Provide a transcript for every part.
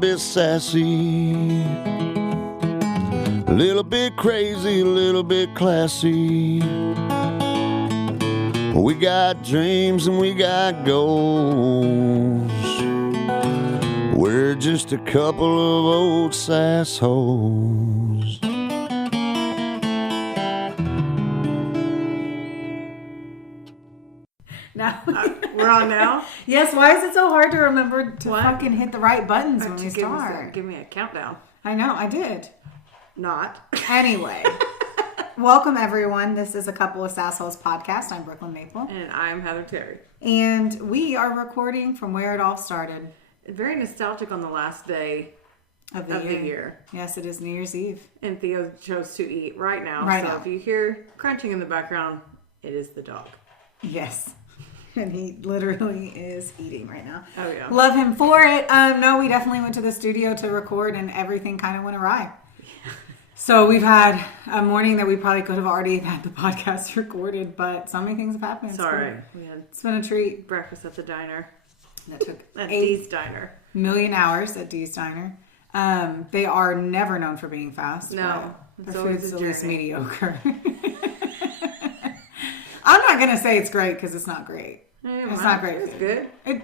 bit sassy, a little bit crazy, a little bit classy. We got dreams and we got goals. We're just a couple of old sassholes. Now we're on now? Yes, why is it so hard to remember to fucking hit the right buttons when we start? Give me a countdown. I know, I did. Not. Anyway, welcome everyone. This is a Couple of Sassholes podcast. I'm Brooklyn Maple. And I'm Heather Terry. And we are recording from where it all started. Very nostalgic on the last day of the year. Yes, it is New Year's Eve. And Theo chose to eat right now. So if you hear crunching in the background, it is the dog. Yes. And he literally is eating right now. Oh, yeah. Love him for it. No, we definitely went to the studio to record and everything kind of went awry. Yeah. So we've had a morning that we probably could have already had the podcast recorded, but so many things have happened. Sorry. It's been a treat. Breakfast at the diner. That took at Dee's Diner. Million hours at Dee's Diner. They are never known for being fast. No. The food's at least mediocre. I'm not going to say it's great because it's not great. It's not great. It's good. I'm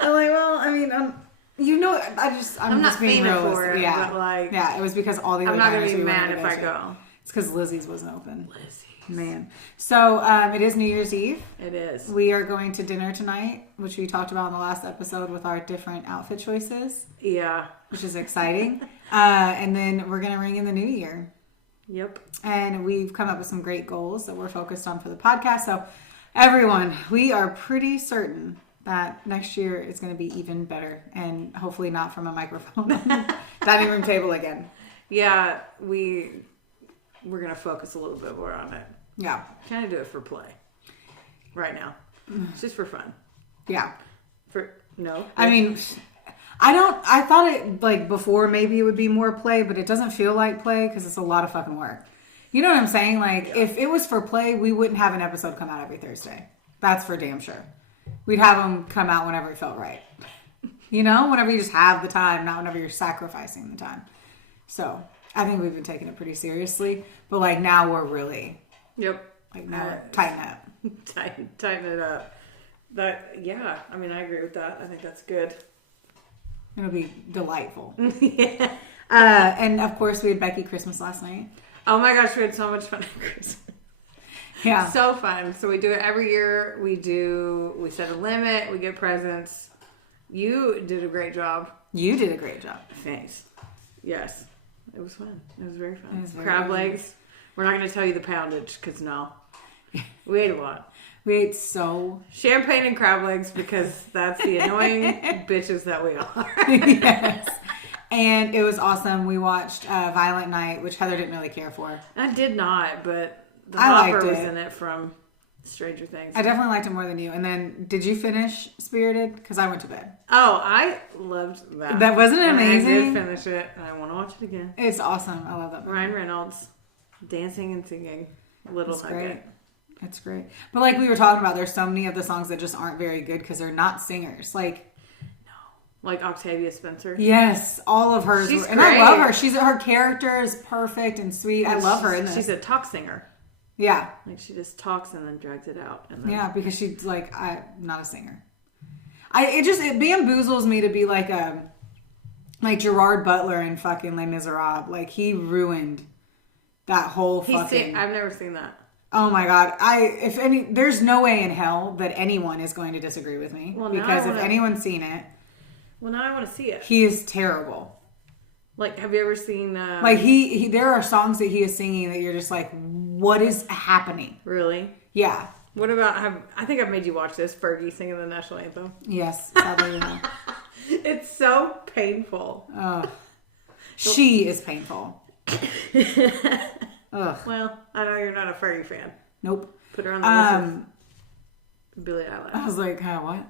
like, well, I mean, you know, I'm not just being famous real. for it, yeah. but like, yeah, it was because all the other I'm not diners going to be we mad wanted if to I to. go. It's because Lizzie's wasn't open. Lizzie's. Man. So it is New Year's Eve. It is. We are going to dinner tonight, which we talked about in the last episode with our different outfit choices. Yeah. Which is exciting. And then we're going to ring in the new year. Yep. And we've come up with some great goals that we're focused on for the podcast. So everyone, we are pretty certain that next year is going to be even better. And hopefully not from a microphone on the dining room table again. Yeah, we're going to focus a little bit more on it. Yeah. Kind of do it for play right now. It's just for fun. Yeah. I mean, I thought it, like, before maybe it would be more play, but it doesn't feel like play because it's a lot of fucking work. You know what I'm saying? Like, if it was for play, we wouldn't have an episode come out every Thursday. That's for damn sure. We'd have them come out whenever it felt right. You know? Whenever you just have the time, not whenever you're sacrificing the time. So, I think we've been taking it pretty seriously. But, like, now we're really... Yep. Like, now we're tighten up. Tighten it up. Yeah, I mean, I agree with that. I think that's good. It'll be delightful. Yeah. And of course, we had Becky Christmas last night. Oh my gosh, we had so much fun at Christmas. Yeah. So fun. So we do it every year. We set a limit. We get presents. You did a great job. You did a great job. Thanks. Yes. It was fun. It was very fun. It was Crab legs. We're not going to tell you the poundage because no. We ate a lot. We ate so... Champagne and crab legs because that's the annoying bitches that we are. Yes. And it was awesome. We watched Violent Night, which Heather didn't really care for. I did not, but the I Hopper liked was it. in it from Stranger Things. I definitely liked it more than you. And then, did you finish Spirited? Because I went to bed. Oh, I loved that. That wasn't amazing? I did finish it, and I want to watch it again. It's awesome. I love that movie. Ryan Reynolds dancing and singing. Little Nugget. It's great. But like we were talking about, there's so many of the songs that just aren't very good because they're not singers. Like, no. Like Octavia Spencer. Yes, all of hers. She's and great. I love her. Her character is perfect and sweet. I love her in this. She's a talk singer. Yeah. Like she just talks and then drags it out. And then... Yeah, because she's like, I'm not a singer. It bamboozles me to be like Gerard Butler in fucking Les Miserables. Like he ruined that whole fucking... I've never seen that. Oh my god! There's no way in hell that anyone is going to disagree with me because if anyone's seen it, well, now I want to see it. He is terrible. Like, have you ever seen? Like he there are songs that he is singing that you're just like, what is happening? Really? Yeah. What about? I think I've made you watch this. Fergie singing the national anthem. Yes, sadly. It's so painful. She is painful. Ugh. Well, I know you're not a Fergie fan. Nope. Put her on the list of Billie Eilish. I was like, what?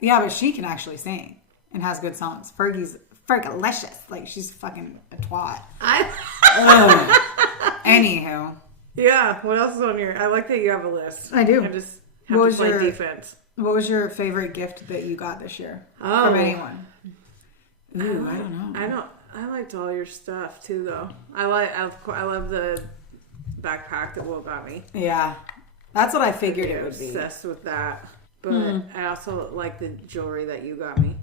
Yeah, but she can actually sing and has good songs. Fergie's Fergalicious. Like, she's fucking a twat. Anywho. Yeah, what else is on your... I like that you have a list. I do. I just have to play defense. What was your favorite gift that you got this year Oh. from anyone? Ooh, I don't know. I liked all your stuff too, though. I love the backpack that Will got me. Yeah, that's what I figured it would be. Obsessed with that, but I also like the jewelry that you got me.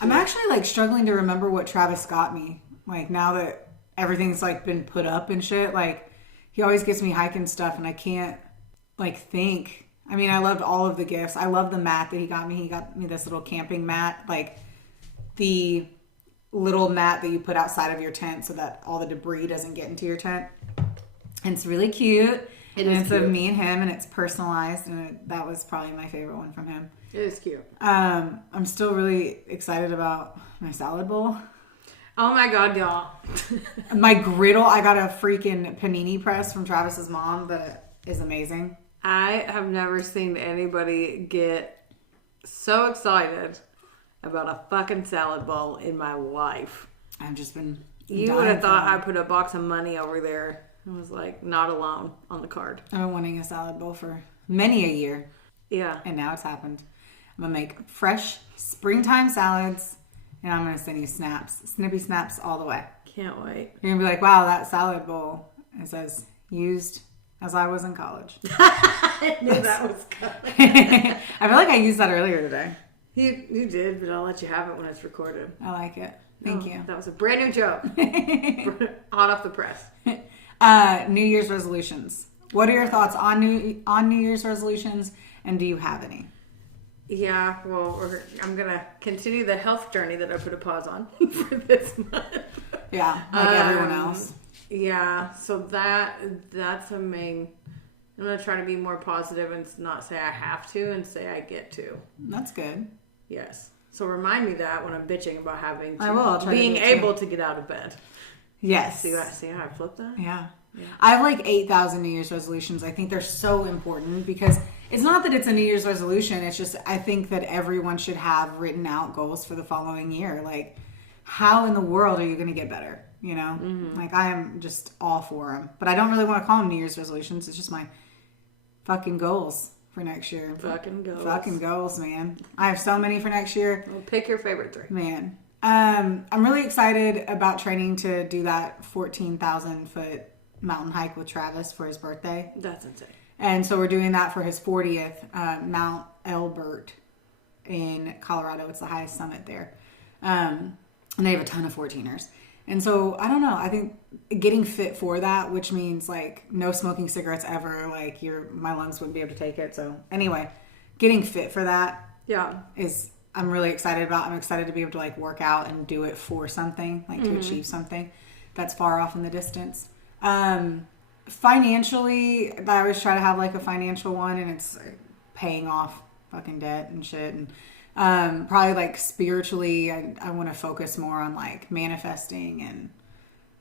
I'm actually like struggling to remember what Travis got me. Like now that everything's like been put up and shit, like he always gets me hiking stuff, and I can't like think. I mean, I loved all of the gifts. I love the mat that he got me. He got me this little camping mat, like the little mat that you put outside of your tent so that all the debris doesn't get into your tent. And it's really cute. It's of me and him, and it's personalized, and that was probably my favorite one from him. It is cute. I'm still really excited about my salad bowl. Oh my god, y'all. My griddle, I got a freaking panini press from Travis's mom that is amazing. I have never seen anybody get so excited about a fucking salad bowl in my life. I've just been You would have thought I put a box of money over there. I was like, not alone on the card. I've been wanting a salad bowl for many a year. Yeah. And now it's happened. I'm going to make fresh springtime salads, and I'm going to send you snaps. Snippy snaps all the way. Can't wait. You're going to be like, wow, that salad bowl, it says, used as I was in college. I knew that was coming. I feel like I used that earlier today. You did, but I'll let you have it when it's recorded. I like it. Thank you. That was a brand new joke. Hot off the press. New Year's resolutions. What are your thoughts on New Year's resolutions, and do you have any? Yeah, well, I'm going to continue the health journey that I put a pause on for this month. Yeah, like everyone else. Yeah, so that's a main... I'm going to try to be more positive and not say I have to and say I get to. That's good. Yes. So remind me that when I'm bitching about having to... I will. I'll try being to do it able too. to get out of bed. Yes. See how I flipped that? Yeah. I have like 8,000 New Year's resolutions. I think they're so important because it's not that it's a New Year's resolution. It's just I think that everyone should have written out goals for the following year. Like, how in the world are you going to get better? You know? Mm-hmm. Like, I am just all for them. But I don't really want to call them New Year's resolutions. It's just my fucking goals for next year. Fucking goals. Fucking goals, man. I have so many for next year. Well, pick your favorite 3. Man. I'm really excited about training to do that 14,000 foot mountain hike with Travis for his birthday. That's insane. And so we're doing that for his 40th, Mount Elbert in Colorado. It's the highest summit there. And they have a ton of 14ers. And so, I don't know. I think getting fit for that, which means like no smoking cigarettes ever, like my lungs wouldn't be able to take it. So anyway, getting fit for that I'm really excited about. I'm excited to be able to like work out and do it for something, like to achieve something that's far off in the distance. Financially, I always try to have like a financial one, and it's like paying off fucking debt and shit. And probably like spiritually, I want to focus more on like manifesting and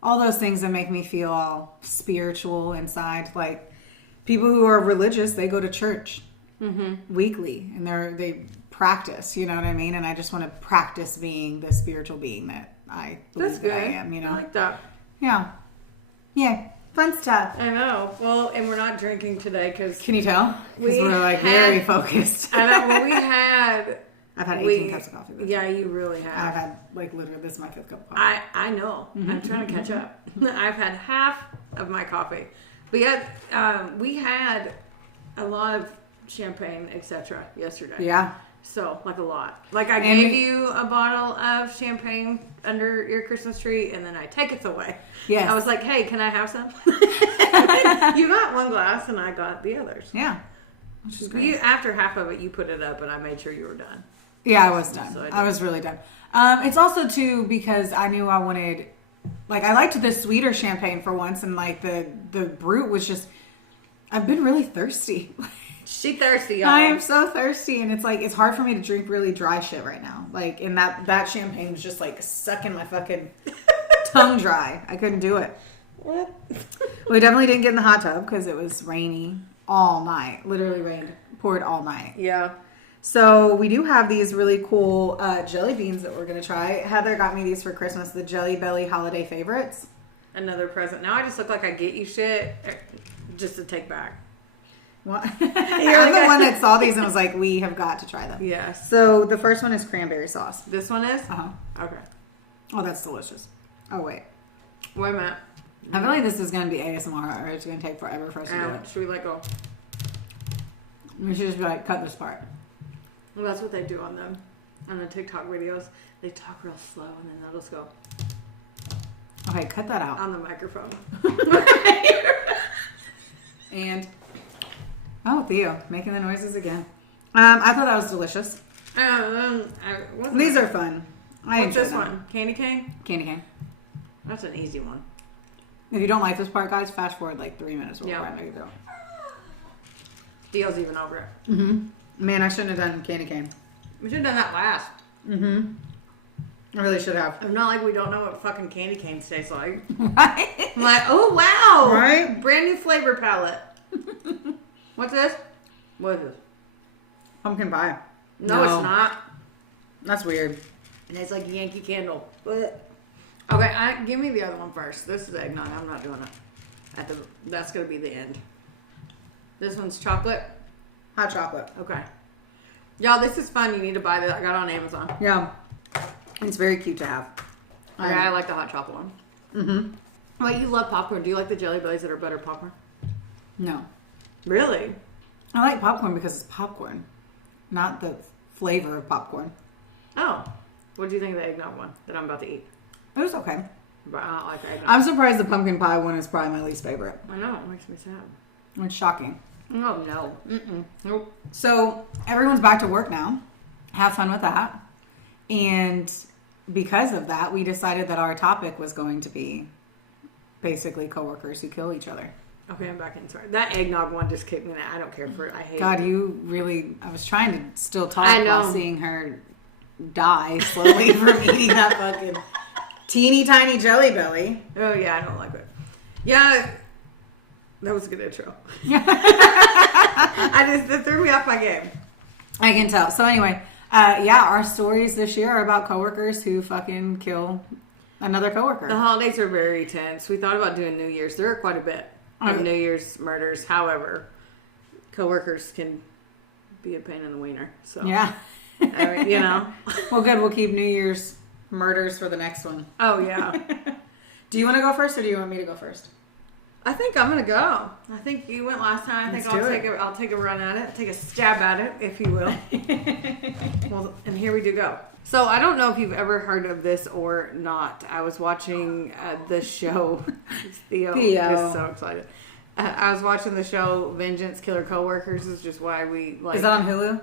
all those things that make me feel all spiritual inside. Like people who are religious, they go to church weekly and they practice, you know what I mean? And I just want to practice being the spiritual being that I believe that I am, you know? I like that. Yeah. Yeah. Fun stuff. I know. Well, and we're not drinking today because... Can you tell? Because we're like very focused. I know. Well, we had... I've had 18 cups of coffee. Yeah, you really have. I've had like literally this is my 5th cup of coffee. I know. I'm trying to catch up. I've had half of my coffee. But yeah, we had a lot of champagne, etc. yesterday. Yeah. So, like a lot. Like I gave you a bottle of champagne under your Christmas tree, and then I take it away. Yes. I was like, hey, can I have some? You got one glass, and I got the others. Yeah. Which is great. After half of it, you put it up, and I made sure you were done. Yeah, I was done. So I was really done. It's also, too, because I knew I wanted... Like, I liked the sweeter champagne for once, and, like, the Brut was just... I've been really thirsty. She thirsty, y'all. I am so thirsty, and it's like it's hard for me to drink really dry shit right now. Like, and that champagne was just like sucking my fucking tongue dry. I couldn't do it. What? We definitely didn't get in the hot tub because it was rainy all night. Literally rained, poured all night. Yeah. So we do have these really cool jelly beans that we're gonna try. Heather got me these for Christmas, the Jelly Belly holiday favorites. Another present. Now I just look like I get you shit just to take back. What? I'm the one that saw these and was like, we have got to try them. Yes. So the first one is cranberry sauce. This one is? Uh-huh. Okay. Oh, that's delicious. Oh, wait. Wait a minute. I feel like this is going to be ASMR or it's going to take forever for us to do it. Should we let go? We should just be like, cut this part. Well, that's what they do on the TikTok videos. They talk real slow and then they'll just go Okay, cut that out. on the microphone. And, oh, Theo, making the noises again. I thought that was delicious. These are fun. What's this one? Candy cane? Candy cane. That's an easy one. If you don't like this part, guys, fast forward like 3 minutes before Yeah. I make it go. Theo's even over it. Mm-hmm. Man, I shouldn't have done candy cane. We should have done that last. Mm-hmm. I really should have. It's not like we don't know what fucking candy cane tastes like. Right? I'm like, oh wow! Right? Brand new flavor palette. What's this? What is this? Pumpkin pie. No, it's not. That's weird. And it's like Yankee Candle. Okay, give me the other one first. This is eggnog. I'm not doing it. That's gonna be the end. This one's chocolate. Hot chocolate. Okay. Y'all, this is fun. You need to buy this. I got it on Amazon. Yeah. It's very cute to have. Okay, I like the hot chocolate one. Mm-hmm. Wait, you love popcorn. Do you like the Jelly Bellies that are butter popcorn? No. Really? I like popcorn because it's popcorn, not the flavor of popcorn. Oh. What do you think of the eggnog one that I'm about to eat? It was okay. But I don't like the eggnog. I'm surprised the pumpkin pie one is probably my least favorite. I know. It makes me sad. It's shocking. Oh, no. Mm-mm. Nope. So everyone's back to work now. Have fun with that. And because of that, we decided that our topic was going to be basically coworkers who kill each other. Okay, I'm back in. Sorry. That eggnog one just kicked me in the... I don't care for it. I hate God, it. you really... I was trying to still talk I know. while seeing her die slowly from eating that fucking teeny tiny Jelly Belly. Oh, yeah, I don't like it. Yeah, that was a good intro. It threw me off my game. I can tell. So anyway, yeah, our stories this year are about coworkers who fucking kill another coworker. The holidays are very tense. We thought about doing New Year's. There are quite a bit of New Year's murders. However, coworkers can be a pain in the wiener. So Yeah. I mean, you know. Well, good. We'll keep New Year's murders for the next one. Oh, yeah. Do you want to go first or do you want me to go first? I think I'm going to go. I think you went last time. I think I'll take a run at it. Take a stab at it, if you will. Well, and here we do go. So I don't know if you've ever heard of this or not. I was watching the show. Theo is so excited. I was watching the show Vengeance Killer Coworkers. Is just why we like. Is that on Hulu?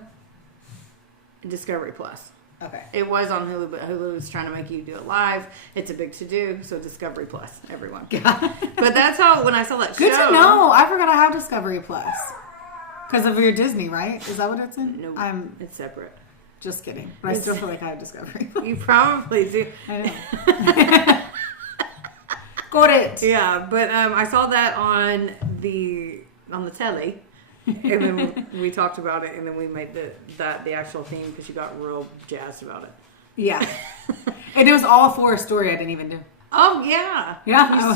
Discovery Plus. Okay. It was on Hulu, but Hulu is trying to make you do it live. It's a big to-do, so Discovery Plus, everyone. But that's how, when I saw that show... Good to know. I forgot I have Discovery Plus. Because of your Disney, right? Is that what it's in? No, it's separate. Just kidding. But I still feel like I have Discovery. You probably do. I know. Got it. Yeah, but I saw that on the telly. And then we talked about it, and then we made the actual theme because you got real jazzed about it. Yeah. And it was all for a story I didn't even do. Oh, yeah. Yeah.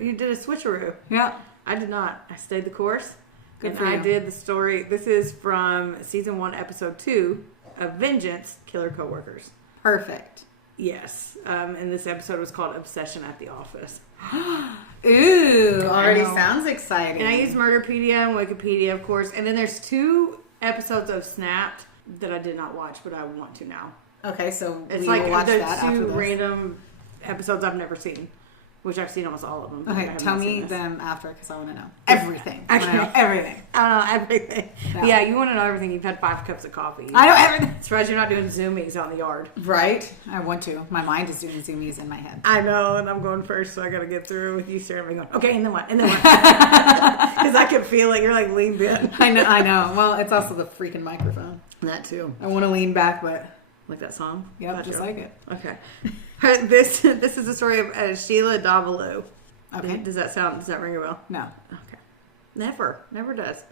You did a switcheroo. Yeah. I did not. I stayed the course. Good for you. I did the story. This is from season 1, episode 2 of Vengeance Killer Coworkers. Perfect. Yes. And this episode was called Obsession at the Office. Ooh, already sounds exciting. And I used Murderpedia and Wikipedia, of course. And then there's 2 episodes of Snapped that I did not watch, but I want to now. Okay, so it's we will watch the that after 2 this. random episodes I've never seen, which I've seen almost all of them. Okay, tell me them after because I want to know everything. I want to know everything. Everything. Yeah, you want to know everything. You've had 5 cups of coffee. I know everything. Surprised you're not doing zoomies on the yard. Right? I want to. My mind is doing zoomies in my head. I know, and I'm going first, so I got to get through with you staring at me going, okay, and then what? And then what? Because I can feel it. You're like leaned in. I know. Well, it's also the freaking microphone. That too. I want to lean back, but... Like that song? Yep, just like it. Okay. This is the story of Sheila Davalloo. Okay. Does that ring a bell? No. Okay. Never does.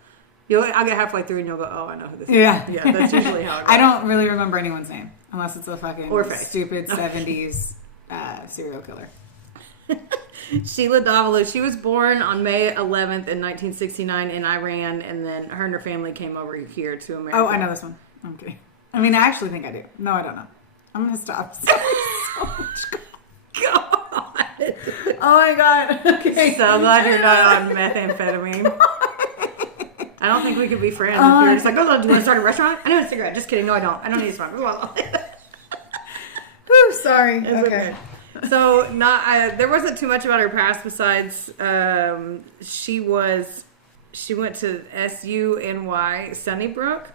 I'll get halfway through and you'll go, oh, I know who this is. Yeah. Yeah, that's usually how it goes. I don't really remember anyone's name unless it's a fucking Or face. stupid 70s serial killer. Sheila Davalloo. She was born on May 11th in 1969 in Iran, and then her and her family came over here to America. Oh, I know this one. I'm kidding. I mean, I actually think I do. No, I don't know. I'm going to stop. So much. God. Oh my God. Okay. So glad you're not on methamphetamine. I don't think we could be friends if you're just like, oh, do you want to start a restaurant? I need a cigarette. Just kidding. No, I don't. I don't need a smoke. Whew, sorry. It's okay. So there wasn't too much about her past besides she went to SUNY Sunnybrook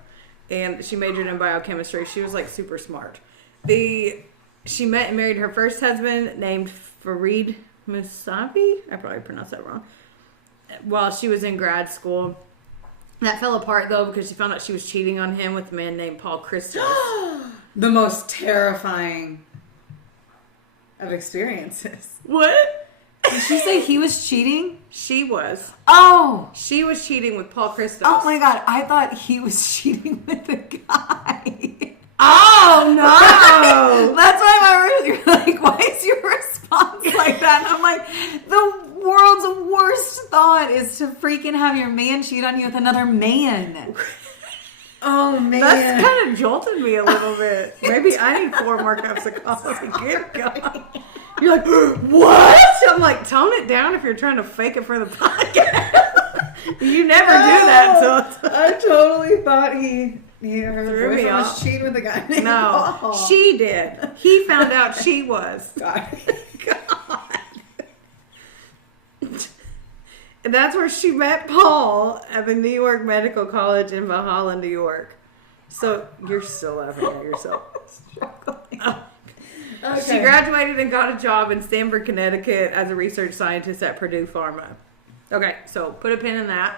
and she majored in biochemistry. She was like super smart. She met and married her first husband named Farid Musavi. I probably pronounced that wrong. While she was in grad school. That fell apart though because she found out she was cheating on him with a man named Paul Christos. The most terrifying of experiences. What? Did she say he was cheating? She was. Oh! She was cheating with Paul Christos. Oh my God, I thought he was cheating with the guy. Oh no! That's why my you're like, why is your response like that? And I'm like, the world's worst thought is to freaking have your man cheat on you with another man. Oh man, that's kind of jolted me a little bit. Maybe I need 4 more cups of coffee. Get going. You're like, what? I'm like, tone it down if you're trying to fake it for the podcast. You never do that. So I totally thought he threw me off. Was cheating with the guy. No, she did. He found out she was. God. And that's where she met Paul at the New York Medical College in Valhalla, New York. So you're still laughing at yourself. Okay. She graduated and got a job in Stamford, Connecticut as a research scientist at Purdue Pharma. Okay, so put a pin in that.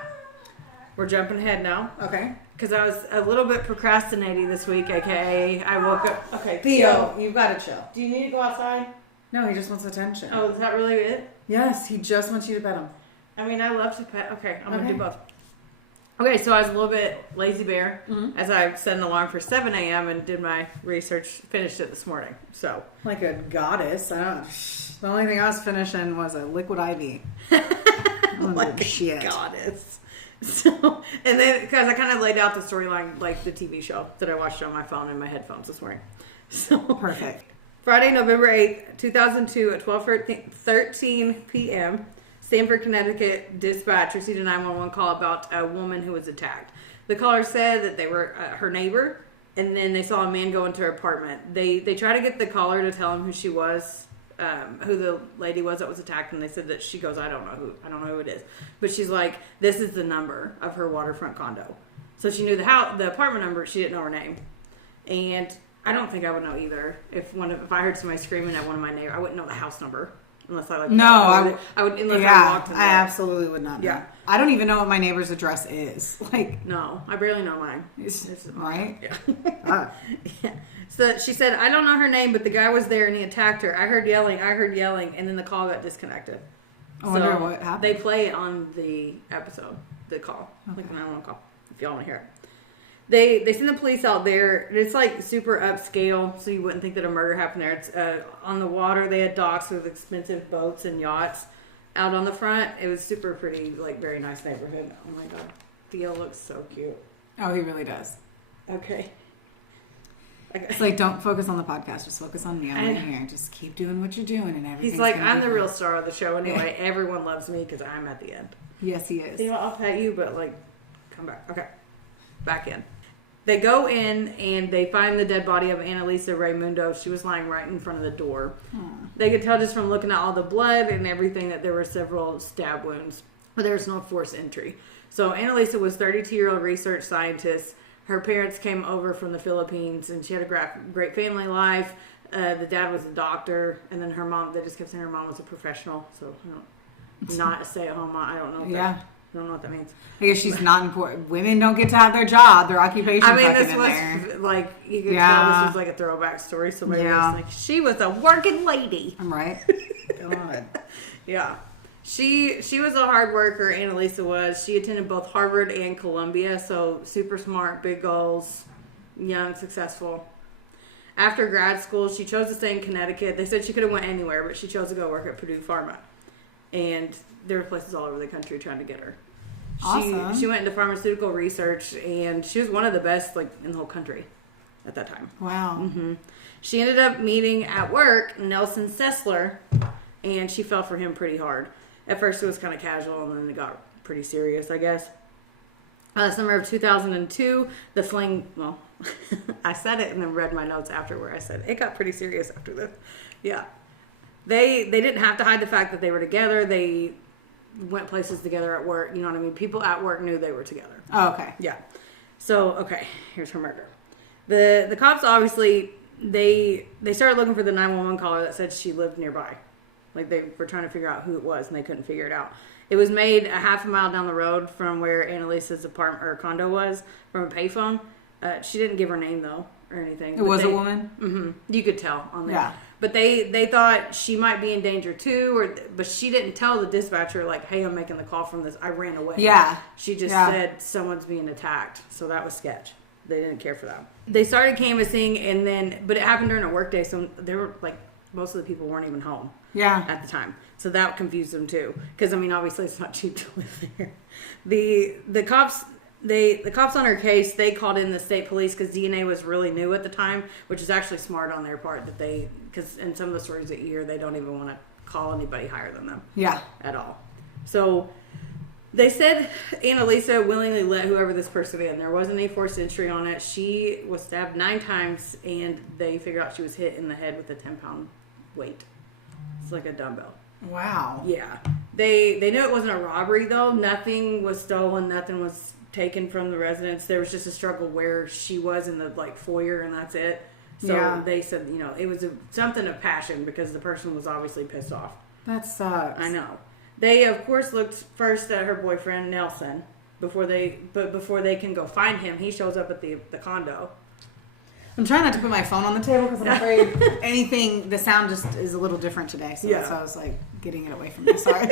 We're jumping ahead now. Okay. Because I was a little bit procrastinating this week, aka I woke up. Okay, Theo, you've got to chill. do you need to go outside? No, he just wants attention. Oh, is that really it? Yes, he just wants you to pet him. I mean, I love to pet. Okay, I'm going to do both. Okay, so I was a little bit lazy bear as I set an alarm for 7 a.m. and did my research, finished it this morning. So like a goddess. I don't. The only thing I was finishing was a liquid IV. Like a goddess. So, and then because I kind of laid out the storyline like the TV show that I watched on my phone and my headphones this morning. So perfect. Friday, November 8th, 2002 at 12:13 p.m. Stamford, Connecticut dispatch received a 911 call about a woman who was attacked. The caller said that they were her neighbor, and then they saw a man go into her apartment. They tried to get the caller to tell him who she was, who the lady was that was attacked, and they said that she goes, I don't know who it is, but she's like, this is the number of her waterfront condo. So she knew the apartment number, she didn't know her name, and I don't think I would know either if I heard somebody screaming at one of my neighbors. I wouldn't know the house number. Unless I I would unless I walked in there. I absolutely would not know. Yeah. I don't even know what my neighbor's address is. Like, no, I barely know mine. Right? Yeah. Yeah. So she said, I don't know her name, but the guy was there and he attacked her. I heard yelling, and then the call got disconnected. I wonder what happened. They play it on the episode, the call. Okay. Like the 911 call, if y'all want to hear it. They send the police out there. It's like super upscale, so you wouldn't think that a murder happened there. It's on the water. They had docks with expensive boats and yachts out on the front. It was super pretty, like very nice neighborhood. Oh my God, Theo looks so cute. Oh, he really does. Okay. It's like, don't focus on the podcast. Just focus on me. I'm here. Just keep doing what you're doing, and everything's He's like, I'm the real star of the show anyway. Everyone loves me because I'm at the end. Yes, he is. Theo, I'll pet you, but like, come back. Okay, back in. They go in and they find the dead body of Anna Lisa Raymundo. She was lying right in front of the door. They could tell just from looking at all the blood and everything that there were several stab wounds, but there was no forced entry. So Anna Lisa was 32-year-old research scientist. Her parents came over from the Philippines and she had a great family life. The dad was a doctor, and then her mom, they just kept saying her mom was a professional. So not a stay-at-home mom. I don't know. I don't know what that means. I guess she's not important. Women don't get to have their job, their occupation. I mean, this was like, you could tell this was like a throwback story. So maybe it's like, she was a working lady. I'm right. God. Yeah. She was a hard worker, Anna Lisa was. She attended both Harvard and Columbia, so super smart, big goals, young, successful. After grad school, she chose to stay in Connecticut. They said she could have went anywhere, but she chose to go work at Purdue Pharma. and there were places all over the country trying to get her. Awesome. She went into pharmaceutical research, and she was one of the best like in the whole country at that time. Wow. Mm-hmm. She ended up meeting at work Nelson Sessler, and she fell for him pretty hard. At first it was kind of casual, and then it got pretty serious, I guess. Summer of 2002, the fling, well, I said it and then read my notes after where I said it got pretty serious after this. Yeah. They didn't have to hide the fact that they were together. They went places together at work. You know what I mean? People at work knew they were together. Oh, okay. Yeah. So, okay, here's her murder. The cops obviously, they started looking for the 911 caller that said she lived nearby. Like, they were trying to figure out who it was, and they couldn't figure it out. It was made a half a mile down the road from where Anna Lisa's apartment or condo was, from a payphone. She didn't give her name, though, or anything. It was a woman? Mm-hmm. You could tell on there. Yeah. But they thought she might be in danger, too, but she didn't tell the dispatcher, like, hey, I'm making the call from this. I ran away. Yeah. She just said someone's being attacked. So that was sketch. They didn't care for that. They started canvassing, but it happened during a work day, so they were, like, most of the people weren't even home. Yeah. At the time. So that confused them too. Because, I mean, obviously it's not cheap to live there. The cops on her case, they called in the state police because DNA was really new at the time, which is actually smart on their part that because in some of the stories that you hear, they don't even want to call anybody higher than them. Yeah. At all. So they said Anna Lisa willingly let whoever this person in. There wasn't any forced entry on it. She was stabbed 9 times, and they figured out she was hit in the head with a 10-pound weight. It's like a dumbbell. Wow. Yeah. They knew it wasn't a robbery, though. Nothing was stolen. Nothing was taken from the residence. There was just a struggle where she was in the, like, foyer, and that's it. So they said, it was something of passion because the person was obviously pissed off. That sucks. I know. They, of course, looked first at her boyfriend, Nelson, before they can go find him. He shows up at the condo. I'm trying not to put my phone on the table because I'm afraid the sound just is a little different today. So that's why I was like getting it away from me. Sorry.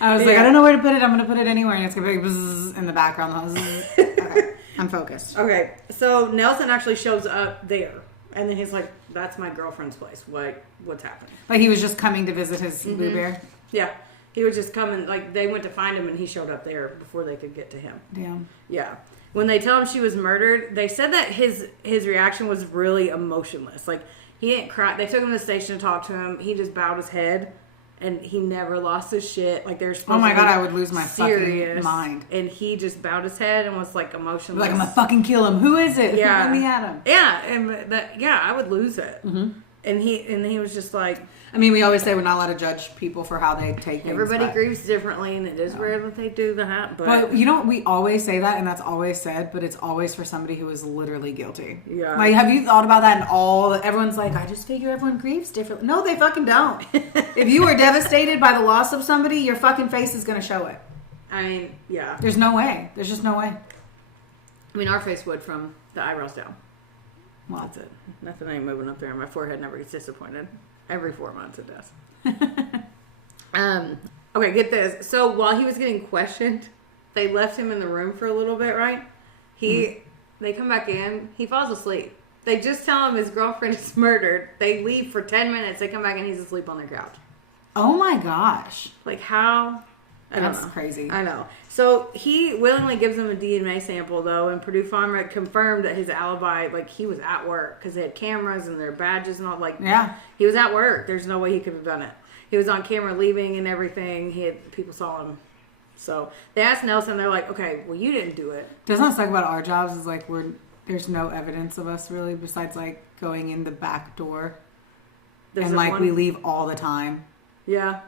I was like, I don't know where to put it. I'm going to put it anywhere, and it's going to be bzzz in the background. Okay. I'm focused. Okay. So Nelson actually shows up there, and then he's like, that's my girlfriend's place. What's happening? Like he was just coming to visit his Boo Bear? Yeah. He was just coming, like they went to find him, and he showed up there before they could get to him. Damn. Yeah. When they tell him she was murdered, they said that his reaction was really emotionless. Like, he didn't cry. They took him to the station to talk to him. He just bowed his head, and he never lost his shit. Like, they're supposed oh my to God, I would lose my fucking mind. And he just bowed his head and was, like, emotionless. Like, I'm gonna fucking kill him. Who is it? Yeah. Let me at him. Yeah, I would lose it. Mm-hmm. And he was just like... I mean, we always say we're not allowed to judge people for how they take things. Everybody grieves differently, and it is rare that they do that. But you know, we always say that, and that's always said, but it's always for somebody who is literally guilty. Yeah. Like, have you thought about that? And everyone's like, I just figure everyone grieves differently. No, they fucking don't. If you were devastated by the loss of somebody, your fucking face is going to show it. I mean, yeah. There's no way. There's just no way. I mean, our face would from the eyebrows down. Well, that's it. Nothing ain't moving up there. My forehead never gets disappointed. Every 4 months it does. Okay, get this. So while he was getting questioned, they left him in the room for a little bit, right? They come back in. He falls asleep. They just tell him his girlfriend is murdered. They leave for 10 minutes. They come back and he's asleep on their couch. Oh my gosh. Like how? I don't know. That's crazy. I know. So he willingly gives them a DNA sample, though, and Purdue Pharma confirmed that his alibi, like, he was at work because they had cameras and their badges and all. Like, he was at work. There's no way he could have done it. He was on camera leaving and everything. People saw him. So they asked Nelson. They're like, okay, well, you didn't do it. Doesn't that suck about our jobs? Is like there's no evidence of us really besides like going in the back door, we leave all the time. Yeah.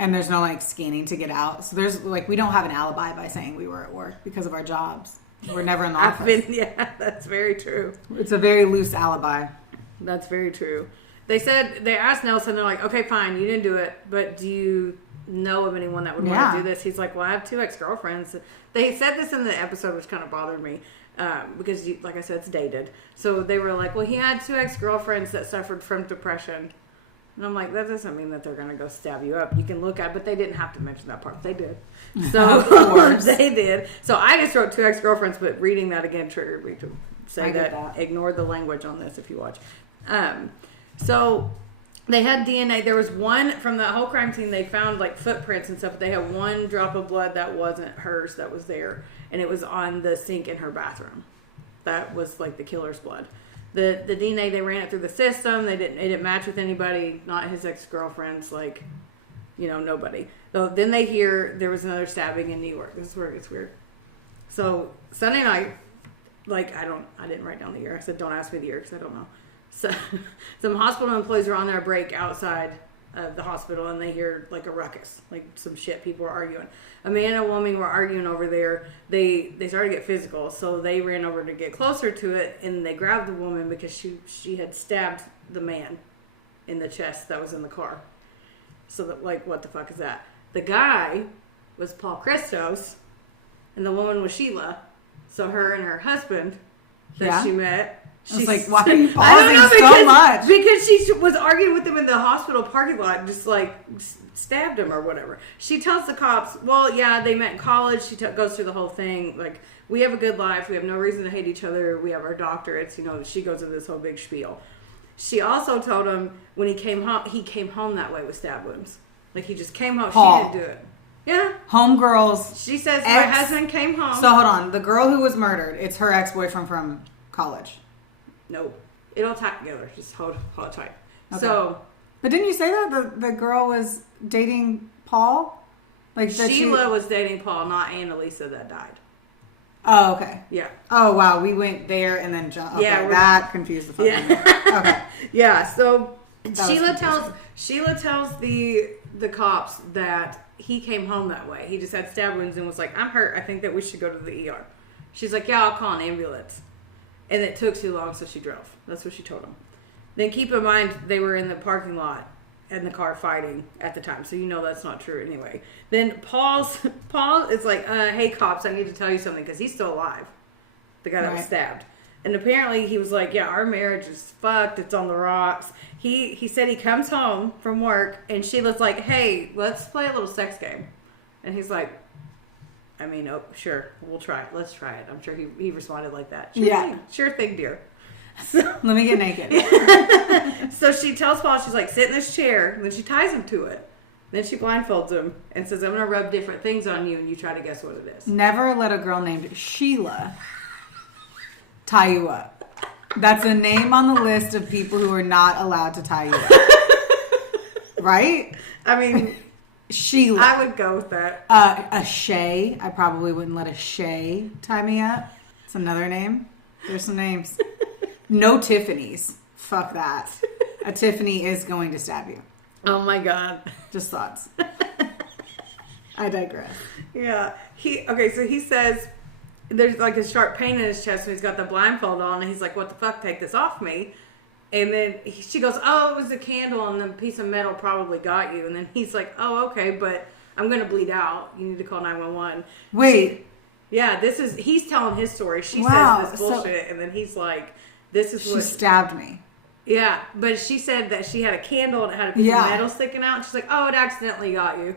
And there's no, like, scanning to get out. So there's, like, we don't have an alibi by saying we were at work because of our jobs. We're never in the office. Yeah, that's very true. It's a very loose alibi. That's very true. They asked Nelson, they're like, okay, fine, you didn't do it, but do you know of anyone that would want to do this? He's like, well, I have 2 ex-girlfriends. They said this in the episode, which kind of bothered me. Because, like I said, it's dated. So they were like, well, he had 2 ex-girlfriends that suffered from depression. And I'm like, that doesn't mean that they're going to go stab you up. You can look at it, but they didn't have to mention that part. They did. So, of course. They did. So I just wrote 2 ex-girlfriends, but reading that again triggered me to say that. Ignore the language on this if you watch. So They had DNA. There was one from the whole crime scene. They found like footprints and stuff. But they had one drop of blood that wasn't hers that was there, and it was on the sink in her bathroom. That was like the killer's blood. The DNA, they ran it through the system. It didn't match with anybody. Not his ex-girlfriends. Like, nobody. So then they hear there was another stabbing in New York. This is where it gets weird. So Sunday night, like I didn't write down the year. I said don't ask me the year because I don't know. So some hospital employees are on their break outside of the hospital, and they hear like a ruckus, like some shit. People are arguing. A man and a woman were arguing over there. They started to get physical, so they ran over to get closer to it, and they grabbed the woman because she had stabbed the man in the chest that was in the car. So that, like, what the fuck is that? The guy was Paul Christos, and the woman was Sheila. So her and her husband that she met. She's like, why are you pausing so much? Because she was arguing with him in the hospital parking lot, just like stabbed him or whatever. She tells the cops, well, yeah, they met in college. She goes through the whole thing. Like, we have a good life. We have no reason to hate each other. We have our doctorates. She goes through this whole big spiel. She also told him when he came home that way with stab wounds. Like, he just came home. Paul. She didn't do it. Yeah. Homegirls. She says my husband came home. So hold on. The girl who was murdered, it's her ex-boyfriend from college. No. It'll tie together. Just hold it tight. Okay. So. But didn't you say that the girl was dating Paul? Like Sheila was dating Paul, not Anna Lisa that died. Oh, okay. Yeah. Oh, wow. We went there and then jumped. Okay, yeah. That confused the fuck out of me. Okay. Yeah. So Sheila tells the cops that he came home that way. He just had stab wounds and was like, I'm hurt. I think that we should go to the ER. She's like, yeah, I'll call an ambulance. And it took too long, so she drove. That's what she told him. Then keep in mind, they were in the parking lot in the car fighting at the time. So that's not true anyway. Then Paul is like, hey, cops, I need to tell you something because he's still alive. The guy that was stabbed. And apparently he was like, yeah, our marriage is fucked. It's on the rocks. He said he comes home from work and Sheila's like, hey, let's play a little sex game. And he's like, I mean, oh, sure, we'll try it. Let's try it. I'm sure he responded like that. Sure thing, dear. So, let me get naked. So she tells Paul, she's like, sit in this chair. And then she ties him to it. Then she blindfolds him and says, I'm going to rub different things on you and you try to guess what it is. Never let a girl named Sheila tie you up. That's a name on the list of people who are not allowed to tie you up. Right? I mean... Sheila. I would go with that. A Shay. I probably wouldn't let a Shay tie me up. It's another name. There's some names. No Tiffany's. Fuck that. A Tiffany is going to stab you. Oh my God. Just thoughts. I digress. Yeah. So he says there's like a sharp pain in his chest when he's got the blindfold on and he's like, what the fuck? Take this off me. And then she goes, oh, it was a candle and the piece of metal probably got you. And then he's like, oh, okay, but I'm going to bleed out. You need to call 911. Wait. He's telling his story. She says this bullshit. And then he's like, she stabbed me. Yeah. But she said that she had a candle and it had a piece of metal sticking out. And she's like, oh, it accidentally got you.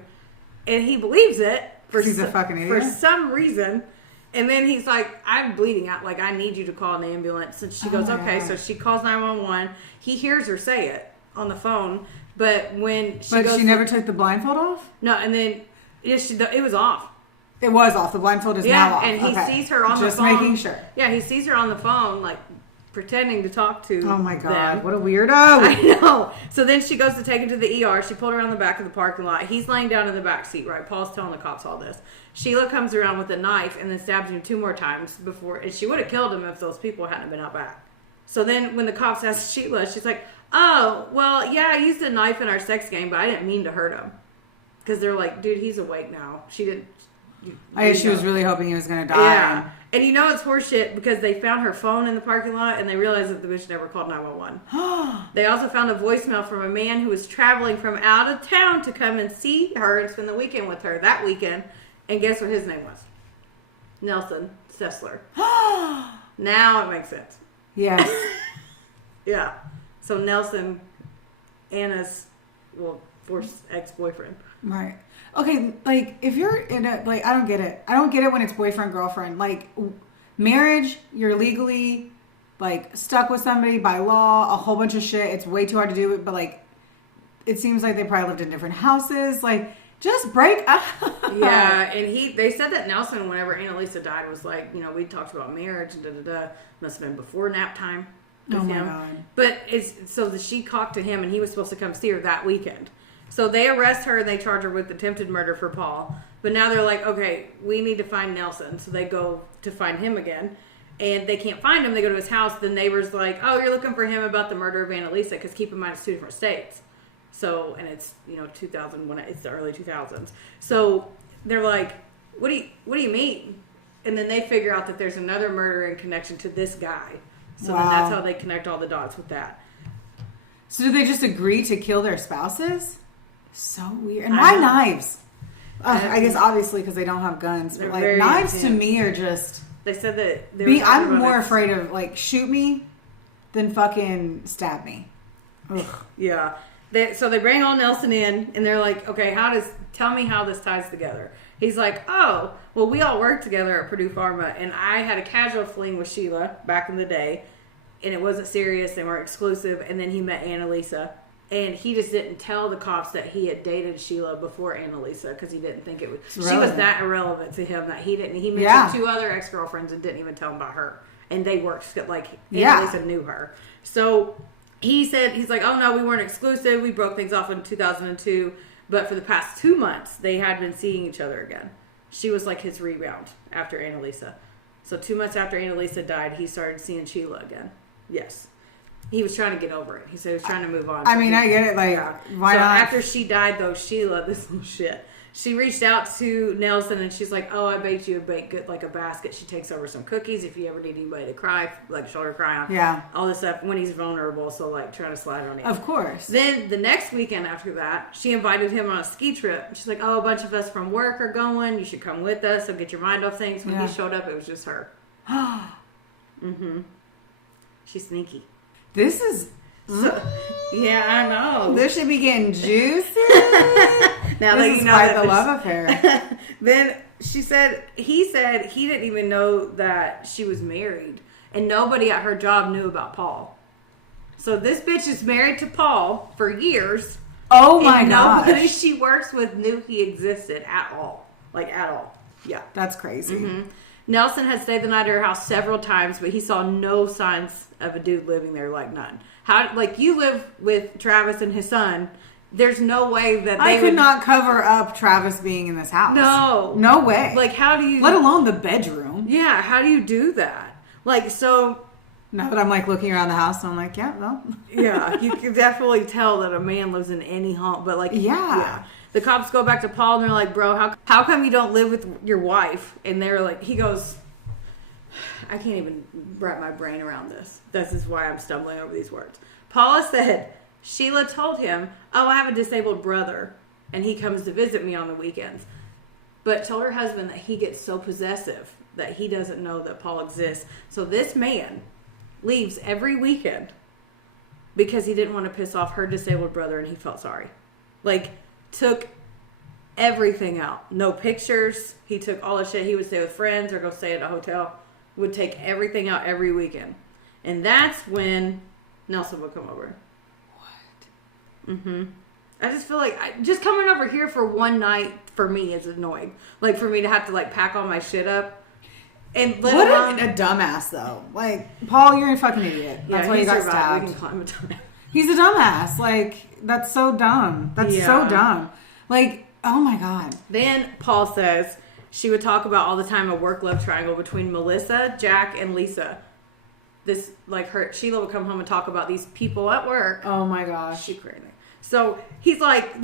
And he believes it. He's a fucking idiot. For some reason. And then he's like, I'm bleeding out. Like, I need you to call an ambulance. And she goes, okay. So she calls 911. He hears her say it on the phone. But when she she never took the blindfold off? No, and then it was off. It was off. The blindfold is now off. And he sees her on the phone. Just making sure. Yeah, he sees her on the phone, like, pretending to talk to Oh, my God. them. What a weirdo. I know. So then she goes to take him to the ER. She pulled her around the back of the parking lot. He's laying down in the back seat, right? Paul's telling the cops all this. Sheila comes around with a knife and then stabs him 2 more times before. And she would have killed him if those people hadn't been out back. So then when the cops ask Sheila, she's like, oh, well, yeah, I used a knife in our sex game, but I didn't mean to hurt him. Because they're like, dude, he's awake now. She didn't. She was really hoping he was going to die. Yeah. And it's horseshit because they found her phone in the parking lot and they realized that the bitch never called 911. They also found a voicemail from a man who was traveling from out of town to come and see her and spend the weekend with her that weekend. And guess what his name was? Nelson Sessler. Now it makes sense. Yes. Yeah. So Nelson, Anna's, ex-boyfriend. Right. Okay, like, if you're in a, like, I don't get it. I don't get it when it's boyfriend, girlfriend. Like, marriage, you're legally, like, stuck with somebody by law, a whole bunch of shit. It's way too hard to do it. But, like, it seems like they probably lived in different houses. Like, just break up. Yeah, and they said that Nelson, whenever Anna Lisa died, was like, we talked about marriage and da-da-da. Must have been before nap time with him. God. But she talked to him, and he was supposed to come see her that weekend. So they arrest her, and they charge her with attempted murder for Paul. But now they're like, okay, we need to find Nelson. So they go to find him again. And they can't find him. They go to his house. The neighbor's like, oh, you're looking for him about the murder of Anna Lisa. Because keep in mind, it's 2 different states. So, and it's, 2001, it's the early 2000s. So they're like, what do you mean? And then they figure out that there's another murder in connection to this guy. So then that's how they connect all the dots with that. So do they just agree to kill their spouses? So weird. And why knives? I guess obviously because they don't have guns. But like knives intense. To me are just... They said that... I'm more afraid of like shoot me than fucking stab me. Ugh. Yeah. So they bring old Nelson in, and they're like, okay, tell me how this ties together. He's like, oh, well, we all worked together at Purdue Pharma, and I had a casual fling with Sheila back in the day, and it wasn't serious, they weren't exclusive, and then he met Anna Lisa, and he just didn't tell the cops that he had dated Sheila before Anna Lisa, because he didn't think it was, she was that irrelevant to him that he mentioned 2 other ex-girlfriends and didn't even tell him about her, and they worked, like, Anna Lisa knew her. So... he's like, oh no, we weren't exclusive. We broke things off in 2002. But for the past 2 months, they had been seeing each other again. She was like his rebound after Anna Lisa. So 2 months after Anna Lisa died, he started seeing Sheila again. Yes. He was trying to get over it. He said he was trying to move on. I mean, I get it. Like, why not? After she died, though, Sheila, this little shit, she reached out to Nelson and she's like, oh, I baked you a basket. She takes over some cookies if you ever need anybody to cry, like shoulder cry on. Yeah. All this stuff when he's vulnerable, so like trying to slide on him. Of course. Then the next weekend after that, she invited him on a ski trip. She's like, oh, a bunch of us from work are going. You should come with us. So get your mind off things. When he showed up, it was just her. Mm-hmm. She's sneaky. This is... yeah, I know. This should be getting juicy. Now this is quite the love affair. Then he said he didn't even know that she was married, and nobody at her job knew about Paul. So this bitch is married to Paul for years. Oh my god! Nobody she works with knew he existed at all, like at all. Yeah, that's crazy. Mm-hmm. Nelson had stayed the night at her house several times, but he saw no signs of a dude living there, like none. How, like, you live with Travis and his son. There's no way that they could not cover up Travis being in this house. No way. Like, how do you? Let alone the bedroom. Yeah, how do you do that? Like, so. Now that I'm like looking around the house, and I'm like, yeah, well. Yeah, you can definitely tell that a man lives in any home, but like, yeah. The cops go back to Paul and they're like, bro, how come you don't live with your wife? And they're like, he goes, I can't even wrap my brain around this. This is why I'm stumbling over these words. Paula said, Sheila told him, oh, I have a disabled brother, and he comes to visit me on the weekends. But told her husband that he gets so possessive that he doesn't know that Paul exists. So this man leaves every weekend because he didn't want to piss off her disabled brother, and he felt sorry. Like, took everything out. No pictures. He took all the shit. He would stay with friends or go stay at a hotel. Would take everything out every weekend. And that's when Nelson would come over. What? Mm-hmm. I just feel like just coming over here for one night for me is annoying. Like, for me to have to like pack all my shit up. And what a dumbass though. Like, Paul, you're a fucking idiot. That's why you got stabbed. We can climb a dumbass. He's a dumbass. Like, that's so dumb. That's so dumb. Like, oh my god. Then Paul says she would talk about all the time a work-love triangle between Melissa, Jack, and Lisa. This, like, Sheila would come home and talk about these people at work. Oh my gosh. She crazy. So he's like,